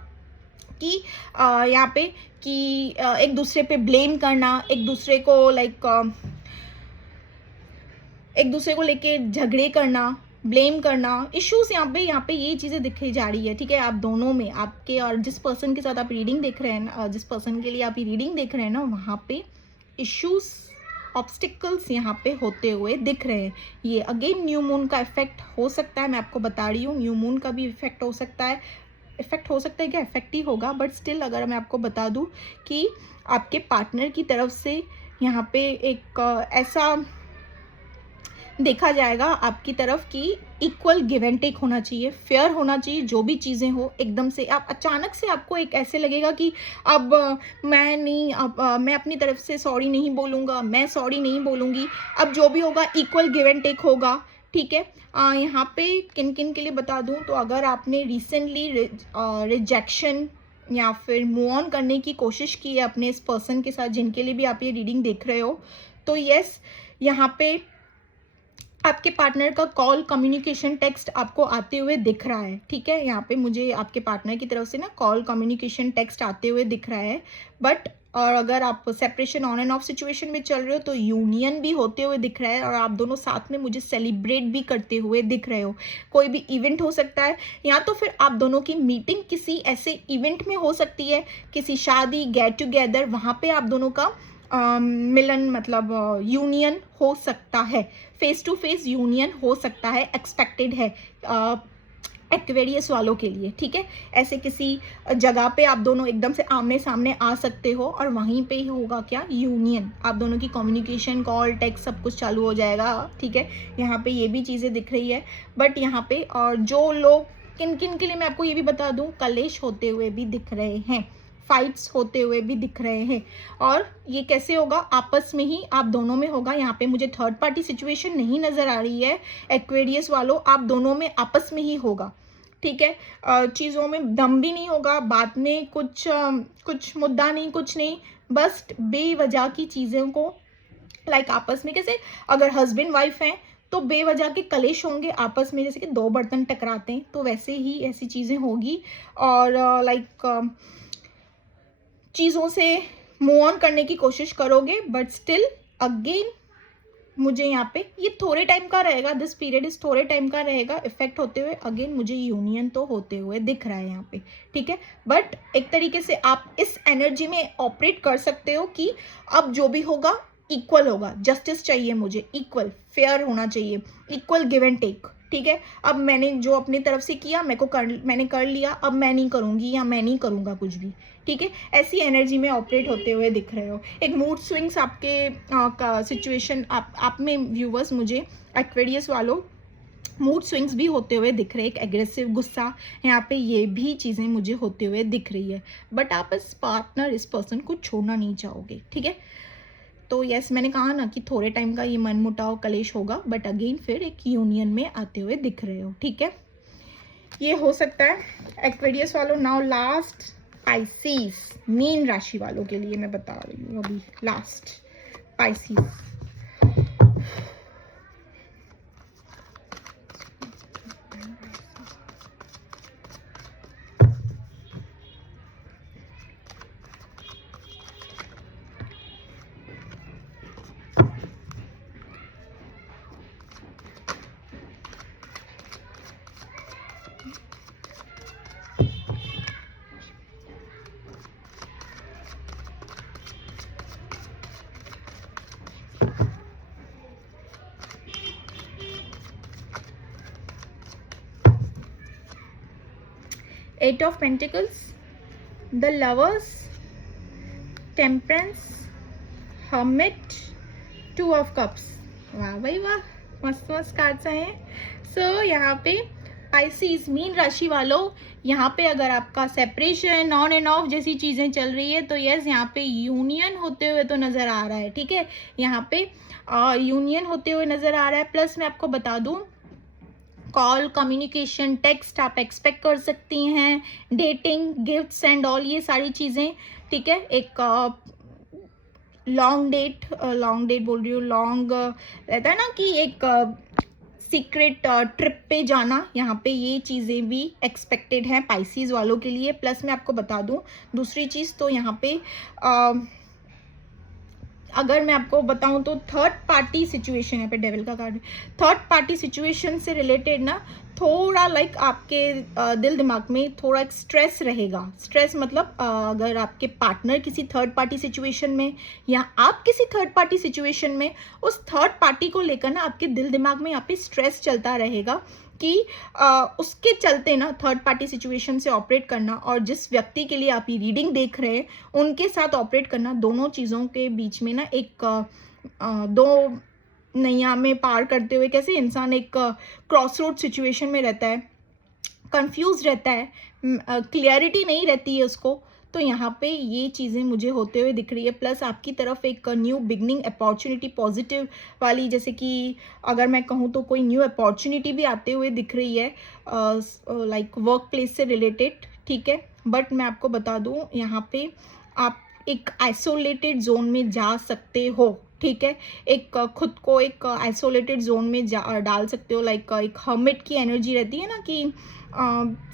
कि यहाँ पे कि एक दूसरे पे ब्लेम करना, एक दूसरे को लेके झगड़े करना, ब्लेम करना, इश्यूज यहाँ पे ये चीज़ें दिखाई जा रही है, ठीक है। आप दोनों में, आपके और जिस पर्सन के साथ आप रीडिंग देख रहे हैं ना, जिस पर्सन के लिए आप ये रीडिंग देख रहे हैं ना, वहाँ पे इश्यूज, ऑब्स्टिकल्स यहाँ पे होते हुए दिख रहे हैं। ये अगेन न्यू मून का इफेक्ट हो सकता है, मैं आपको बता रही हूँ, न्यू मून का भी इफेक्ट हो सकता है। क्या इफेक्ट ही होगा, बट स्टिल अगर मैं आपको बता दूं कि आपके पार्टनर की तरफ से यहाँ पे एक ऐसा देखा जाएगा आपकी तरफ कि इक्वल गिव एंड टेक होना चाहिए, फेयर होना चाहिए। जो भी चीज़ें हो एकदम से आप अचानक से आपको एक ऐसे लगेगा कि अब मैं अपनी तरफ से सॉरी नहीं बोलूँगा, मैं सॉरी नहीं बोलूँगी, अब जो भी होगा इक्वल गिव एंड टेक होगा, ठीक है। यहाँ पे किन किन के लिए बता दूँ, तो अगर आपने रिसेंटली रिजेक्शन या फिर मूव ऑन करने की कोशिश की है अपने इस पर्सन के साथ, जिनके लिए भी आप ये रीडिंग देख रहे हो, तो यस, यहाँ पे आपके पार्टनर का कॉल, कम्युनिकेशन, टेक्स्ट आपको आते हुए दिख रहा है, ठीक है। यहाँ पे मुझे आपके पार्टनर की तरफ से ना कॉल, कम्युनिकेशन, टेक्स्ट आते हुए दिख रहा है। बट और अगर आप separation on and off situation में चल रहे हो तो यूनियन भी होते हुए दिख रहा है, और आप दोनों साथ में मुझे सेलिब्रेट भी करते हुए दिख रहे हो। कोई भी इवेंट हो सकता है, या तो फिर आप दोनों की मीटिंग किसी ऐसे इवेंट में हो सकती है, किसी शादी, गेट टुगेदर, वहाँ पे आप दोनों का मिलन, मतलब यूनियन हो सकता है, फेस टू फेस यूनियन हो सकता है, एक्सपेक्टेड है एक्वेरियस वालों के लिए, ठीक है। ऐसे किसी जगह पे आप दोनों एकदम से आमने सामने आ सकते हो, और वहीं पे ही होगा क्या, यूनियन। आप दोनों की कम्युनिकेशन, कॉल, टेक्स्ट सब कुछ चालू हो जाएगा, ठीक है। यहाँ पे ये भी चीज़ें दिख रही है। बट यहाँ पे और जो लोग, किन किन के लिए मैं आपको ये भी बता दूँ, कलेश होते हुए भी दिख रहे हैं, फाइट्स होते हुए भी दिख रहे हैं। और ये कैसे होगा, आपस में ही आप दोनों में होगा। यहाँ पे मुझे थर्ड पार्टी सिचुएशन नहीं नजर आ रही है। एक्वेरियस वालों, आप दोनों में आपस में ही होगा, ठीक है। चीज़ों में दम भी नहीं होगा, बात में कुछ मुद्दा नहीं, कुछ नहीं, बस बेवजह की चीज़ों को आपस में, कैसे अगर हस्बैंड वाइफ हैं तो बेवजह के कलेश होंगे आपस में, जैसे कि दो बर्तन टकराते हैं, तो वैसे ही ऐसी चीज़ें होगी। और चीज़ों से मूव ऑन करने की कोशिश करोगे, बट स्टिल अगेन मुझे यहाँ पे ये थोड़े टाइम का रहेगा, दिस पीरियड इस थोड़े टाइम का रहेगा इफेक्ट होते हुए। अगेन मुझे यूनियन तो होते हुए दिख रहा है यहाँ पे, ठीक है। बट एक तरीके से आप इस एनर्जी में ऑपरेट कर सकते हो कि अब जो भी होगा इक्वल होगा, जस्टिस चाहिए मुझे, इक्वल फेयर होना चाहिए, इक्वल गिव एंड टेक, ठीक है। अब मैंने जो अपनी तरफ से किया मैंने कर लिया, अब मैं नहीं करूँगी या मैं नहीं करूँगा कुछ भी, ठीक है। ऐसी एनर्जी में ऑपरेट होते हुए दिख रहे हो। एक मूड स्विंग्स आपके सिचुएशन आप में व्यूवर्स, मुझे एक्वेरियस वालों मूड स्विंग्स भी होते हुए दिख रहे हैं, एक एग्रेसिव गुस्सा यहाँ पे, ये भी चीज़ें मुझे होते हुए दिख रही है। बट आप इस पार्टनर, इस पर्सन को छोड़ना नहीं चाहोगे, ठीक है। तो यस, मैंने कहा ना कि थोड़े टाइम का ये मनमुटाव, कलेश होगा, बट अगेन फिर एक यूनियन में आते हुए दिख रहे हो, ठीक है। ये हो सकता है एक्वेरियस वालों। नाउ लास्ट पाइसेस, मीन राशि वालों के लिए मैं बता रही हूँ अभी last, Pisces. Eight of Pentacles, the Lovers, Temperance, Hermit, Two of Cups। वाह भाई वाह, मस्त मस्त कार्ड्स हैं। सो यहाँ पे पाइसेस, मीन राशि वालों, यहाँ पे अगर आपका सेपरेशन, ऑन एंड ऑफ जैसी चीज़ें चल रही है, तो यस, यहाँ पे यूनियन होते हुए तो नज़र आ रहा है, ठीक है। यहाँ पे यूनियन होते हुए नज़र आ रहा है। प्लस मैं आपको बता दूँ, कॉल, कम्युनिकेशन, टेक्स्ट आप एक्सपेक्ट कर सकती हैं, डेटिंग, गिफ्ट्स एंड ऑल, ये सारी चीज़ें, ठीक है। एक लॉन्ग डेट बोल रही हूँ, लॉन्ग रहता है ना कि एक सीक्रेट ट्रिप पे जाना, यहाँ पे ये चीज़ें भी एक्सपेक्टेड हैं पाइसीज वालों के लिए। प्लस मैं आपको बता दूँ दूसरी चीज़, तो यहाँ पे अगर मैं आपको बताऊं तो थर्ड पार्टी सिचुएशन, यहाँ पे डेविल का कार्ड, थर्ड पार्टी सिचुएशन से रिलेटेड ना थोड़ा लाइक आपके दिल दिमाग में थोड़ा एक स्ट्रेस रहेगा। स्ट्रेस मतलब अगर आपके पार्टनर किसी थर्ड पार्टी सिचुएशन में या आप किसी थर्ड पार्टी सिचुएशन में, उस थर्ड पार्टी को लेकर ना आपके दिल दिमाग में यहाँ पे स्ट्रेस चलता रहेगा कि उसके चलते ना थर्ड पार्टी सिचुएशन से ऑपरेट करना और जिस व्यक्ति के लिए आप ये रीडिंग देख रहे हैं उनके साथ ऑपरेट करना, दोनों चीज़ों के बीच में ना एक दो नैया में पार करते हुए कैसे इंसान एक क्रॉस रोड सिचुएशन में रहता है, कंफ्यूज रहता है, क्लियरिटी नहीं रहती है उसको। तो यहाँ पे ये चीज़ें मुझे होते हुए दिख रही है। प्लस आपकी तरफ एक न्यू बिगनिंग अपॉर्चुनिटी पॉजिटिव वाली, जैसे कि अगर मैं कहूँ तो कोई न्यू अपॉर्चुनिटी भी आते हुए दिख रही है लाइक वर्क प्लेस से रिलेटेड, ठीक है। बट मैं आपको बता दूँ यहाँ पे आप एक आइसोलेटेड जोन में जा सकते हो, ठीक है। एक खुद को एक आइसोलेटेड जोन में डाल सकते हो, लाइक एक हर्मिट की एनर्जी रहती है ना कि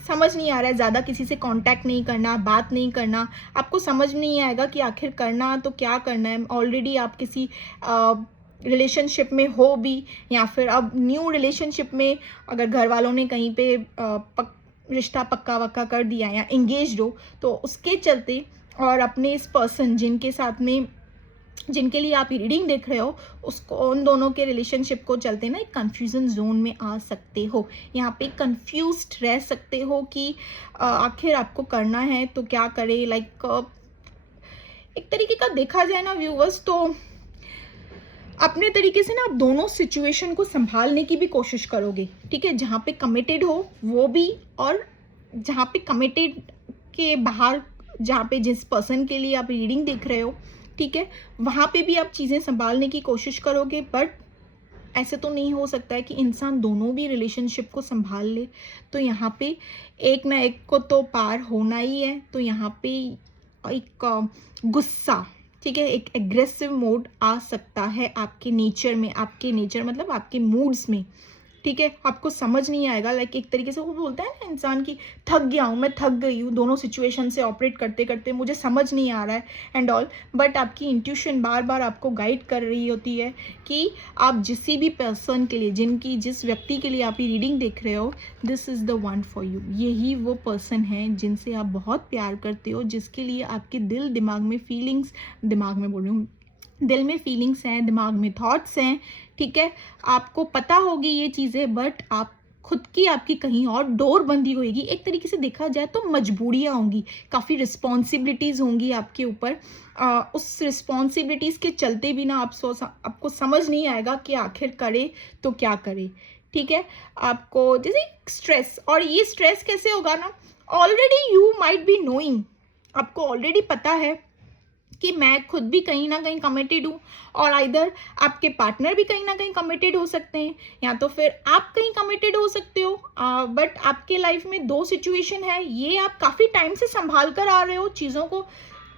समझ नहीं आ रहा है, ज़्यादा किसी से कांटेक्ट नहीं करना, बात नहीं करना, आपको समझ नहीं आएगा कि आखिर करना तो क्या करना है। ऑलरेडी आप किसी रिलेशनशिप में हो भी या फिर अब न्यू रिलेशनशिप में अगर घर वालों ने कहीं पे रिश्ता पक्का वक्का कर दिया या एंगेज्ड हो, तो उसके चलते और अपने इस पर्सन जिनके साथ में जिनके लिए आप रीडिंग देख रहे हो उसको, उन दोनों के रिलेशनशिप को चलते ना एक कंफ्यूजन जोन में आ सकते हो। यहाँ पे कंफ्यूज्ड रह सकते हो कि आखिर आपको करना है तो क्या करे। लाइक एक तरीके का देखा जाए ना व्यूवर्स, तो अपने तरीके से ना आप दोनों सिचुएशन को संभालने की भी कोशिश करोगे, ठीक है। जहाँ पे कमिटेड हो वो भी, और जहाँ पे कमिटेड के बाहर, जहाँ पे जिस पर्सन के लिए आप रीडिंग देख रहे हो, ठीक है, वहाँ पे भी आप चीज़ें संभालने की कोशिश करोगे। बट ऐसे तो नहीं हो सकता है कि इंसान दोनों भी रिलेशनशिप को संभाल ले, तो यहाँ पे एक ना एक को तो पार होना ही है। तो यहाँ पे एक गुस्सा, ठीक है, एक एग्रेसिव मोड आ सकता है आपके नेचर में, आपके नेचर मतलब आपके मूड्स में, ठीक है। आपको समझ नहीं आएगा, लाइक एक तरीके से वो बोलता है ना इंसान की थक गया हूँ, मैं थक गई हूँ दोनों सिचुएशन से ऑपरेट करते करते, मुझे समझ नहीं आ रहा है एंड ऑल। बट आपकी इंट्यूशन बार बार आपको गाइड कर रही होती है कि आप जिस भी पर्सन के लिए, जिस व्यक्ति के लिए आप ये रीडिंग देख रहे हो, this is the one for you. यही वो पर्सन है जिनसे आप बहुत प्यार करते हो, जिसके लिए आपके दिल दिमाग में फीलिंग्स, दिमाग में बोल रही हूँ, दिल में फीलिंग्स हैं, दिमाग में थॉट्स हैं, ठीक है। आपको पता होगी ये चीज़ें, बट आप खुद की आपकी कहीं और डोर बंदी होगी। एक तरीके से देखा जाए तो मजबूरियाँ होंगी, काफ़ी रिस्पॉन्सिबिलिटीज़ होंगी आपके ऊपर। उस रिस्पॉन्सिबिलिटीज़ के चलते भी ना आपको समझ नहीं आएगा कि आखिर करे तो क्या करे, ठीक है। आपको जैसे स्ट्रेस, और ये स्ट्रेस कैसे होगा ना, already you might be knowing, आपको ऑलरेडी पता है कि मैं खुद भी कहीं ना कहीं कमिटेड हूँ, और आइदर आपके पार्टनर भी कहीं ना कहीं कमिटेड हो सकते हैं, या तो फिर आप कहीं कमिटेड हो सकते हो। बट आपके लाइफ में दो सिचुएशन है, ये आप काफ़ी टाइम से संभाल कर आ रहे हो, चीज़ों को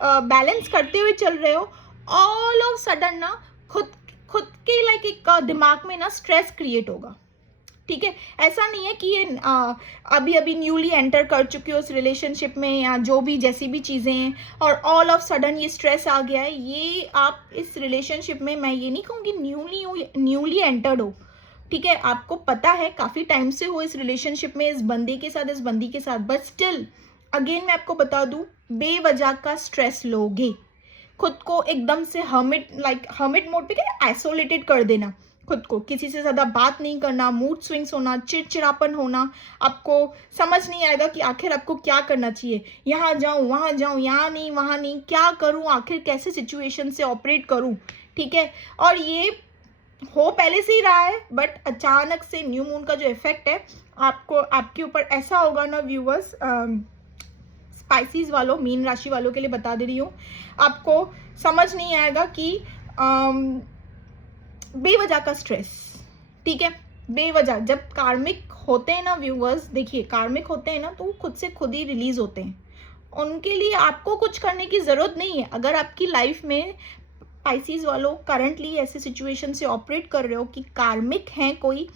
बैलेंस करते हुए चल रहे हो। ऑल ऑफ सडन ना खुद के लाइक एक दिमाग में ना स्ट्रेस क्रिएट होगा, ठीक है। ऐसा नहीं है कि ये अभी अभी न्यूली एंटर कर चुके हो उस रिलेशनशिप में या जो भी जैसी भी चीज़ें हैं, और ऑल ऑफ सडन ये स्ट्रेस आ गया है। ये आप इस रिलेशनशिप में, मैं ये नहीं कहूँगी न्यूली एंटर्ड हो, ठीक है। आपको पता है काफ़ी टाइम से हो इस रिलेशनशिप में, इस बंदे के साथ, इस बंदी के साथ, बट स्टिल अगेन मैं आपको बता दूँ, बेवजह का स्ट्रेस लोगे, खुद को एकदम से हर्मिट मोड पे क्या आइसोलेटेड कर देना, खुद को किसी से ज़्यादा बात नहीं करना, मूड स्विंग्स होना, चिड़चिड़ापन होना, आपको समझ नहीं आएगा कि आखिर आपको क्या करना चाहिए, यहाँ जाऊँ वहाँ जाऊँ, यहाँ नहीं वहाँ नहीं, क्या करूँ, आखिर कैसे सिचुएशन से ऑपरेट करूँ, ठीक है। और ये हो पहले से ही रहा है, बट अचानक से न्यू मून का जो इफेक्ट है आपको, आपके ऊपर ऐसा होगा ना व्यूवर्स, स्पाइसीज वालों, मीन राशि वालों के लिए बता दे रही हूँ, आपको समझ नहीं आएगा कि बेवजह का स्ट्रेस, ठीक है, बेवजह। जब कार्मिक होते हैं ना व्यूवर्स, देखिए कार्मिक होते हैं ना तो वो खुद से खुद ही रिलीज होते हैं, उनके लिए आपको कुछ करने की ज़रूरत नहीं है। अगर आपकी लाइफ में पाइसेस वालों करंटली ऐसे सिचुएशन से ऑपरेट कर रहे हो कि कार्मिक हैं कोई,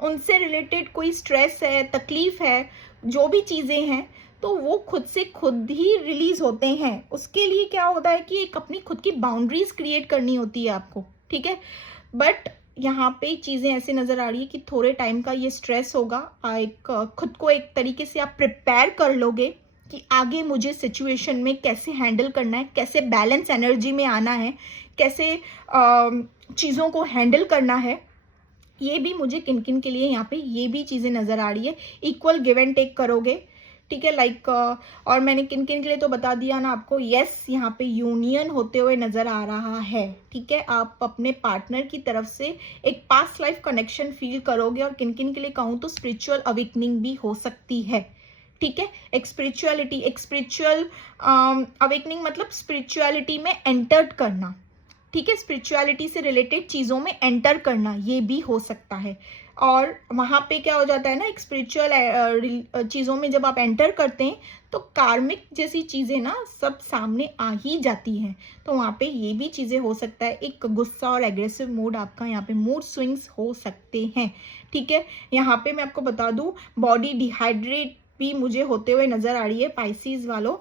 उनसे रिलेटेड कोई स्ट्रेस है, तकलीफ है, जो भी चीज़ें हैं, तो वो खुद से खुद ही रिलीज होते हैं। उसके लिए क्या होता है कि एक अपनी खुद की बाउंड्रीज क्रिएट करनी होती है आपको, ठीक है। बट यहाँ पे चीज़ें ऐसे नज़र आ रही है कि थोड़े टाइम का ये स्ट्रेस होगा, एक खुद को एक तरीके से आप प्रिपेयर कर लोगे कि आगे मुझे सिचुएशन में कैसे हैंडल करना है, कैसे बैलेंस एनर्जी में आना है, कैसे चीज़ों को हैंडल करना है। ये भी मुझे किन किन के लिए यहाँ पे ये भी चीज़ें नज़र आ रही है। इक्वल गिव एंड टेक करोगे, ठीक है, लाइक और मैंने किन किन के लिए तो बता दिया ना आपको। यस, यहाँ पे यूनियन होते हुए नज़र आ रहा है, ठीक है। आप अपने पार्टनर की तरफ से एक पास्ट लाइफ कनेक्शन फील करोगे। और किन किन के लिए कहूँ तो स्पिरिचुअल अवेकनिंग भी हो सकती है, ठीक है। एक स्पिरिचुअलिटी, एक स्पिरिचुअल अवेकनिंग मतलब स्पिरिचुअलिटी में एंटर्ड करना, ठीक है, स्पिरिचुअलिटी से रिलेटेड चीज़ों में एंटर करना, ये भी हो सकता है। और वहाँ पे क्या हो जाता है ना, एक स्पिरिचुअल चीज़ों में जब आप एंटर करते हैं तो कार्मिक जैसी चीज़ें ना सब सामने आ ही जाती हैं। तो वहाँ पे ये भी चीज़ें हो सकता है, एक गुस्सा और एग्रेसिव मूड आपका यहाँ पे मूड स्विंग्स हो सकते हैं, ठीक है। यहाँ पे मैं आपको बता दूँ, बॉडी डिहाइड्रेट भी मुझे होते हुए नज़र आ रही है पाइसेस वालों,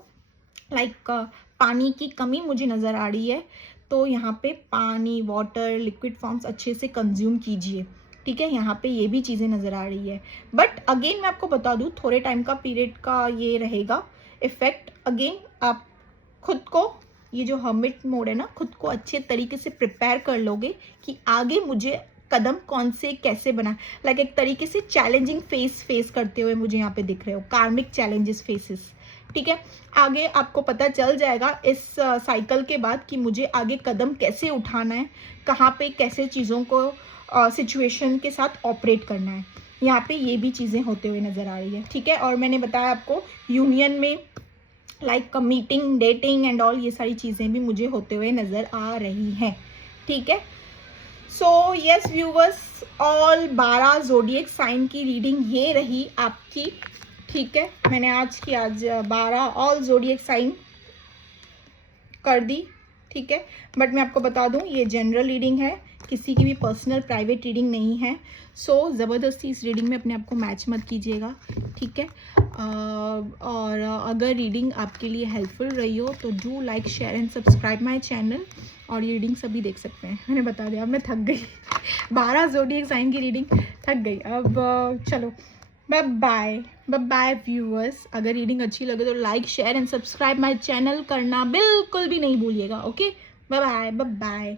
लाइक पानी की कमी मुझे नज़र आ रही है। तो यहाँ पे पानी, वाटर, लिक्विड फॉर्म्स अच्छे से कंज्यूम कीजिए, ठीक है। यहाँ पे ये भी चीज़ें नज़र आ रही है। बट अगेन मैं आपको बता दूँ, थोड़े टाइम का पीरियड का ये रहेगा इफेक्ट। अगेन आप खुद को, ये जो हर्मिट मोड है ना, खुद को अच्छे तरीके से प्रिपेयर कर लोगे कि आगे मुझे कदम कौन से कैसे बना, लाइक एक तरीके से चैलेंजिंग फेस करते हुए मुझे यहाँ पे दिख रहे हो, कार्मिक चैलेंजेस फेसेस, ठीक है। आगे आपको पता चल जाएगा इस साइकिल के बाद कि मुझे आगे कदम कैसे उठाना है, कहाँ पे कैसे चीज़ों को सिचुएशन के साथ ऑपरेट करना है। यहाँ पे ये भी चीज़ें होते हुए नज़र आ रही है, ठीक है। और मैंने बताया आपको यूनियन में like meeting, dating and all, ये सारी चीज़ें भी मुझे होते हुए नज़र आ रही हैं, ठीक है। So yes viewers, all 12 zodiac sign की रीडिंग ये रही आपकी, ठीक है। मैंने आज 12 ऑल ज़ोडिएक साइन कर दी, ठीक है। बट मैं आपको बता दूं, ये जनरल रीडिंग है, किसी की भी पर्सनल प्राइवेट रीडिंग नहीं है। सो ज़बरदस्ती इस रीडिंग में अपने आप को मैच मत कीजिएगा, ठीक है। और अगर रीडिंग आपके लिए हेल्पफुल रही हो तो do like, share and subscribe my channel. और ये रीडिंग सभी देख सकते हैं, मैंने बता दिया। अब मैं थक गई 12 ज़ोडिएक साइन की रीडिंग थक गई। अब चलो, bye bye, bye bye viewers. अगर रीडिंग अच्छी लगे तो like, share and subscribe my channel करना बिल्कुल भी नहीं भूलिएगा, okay. Bye bye, bye bye.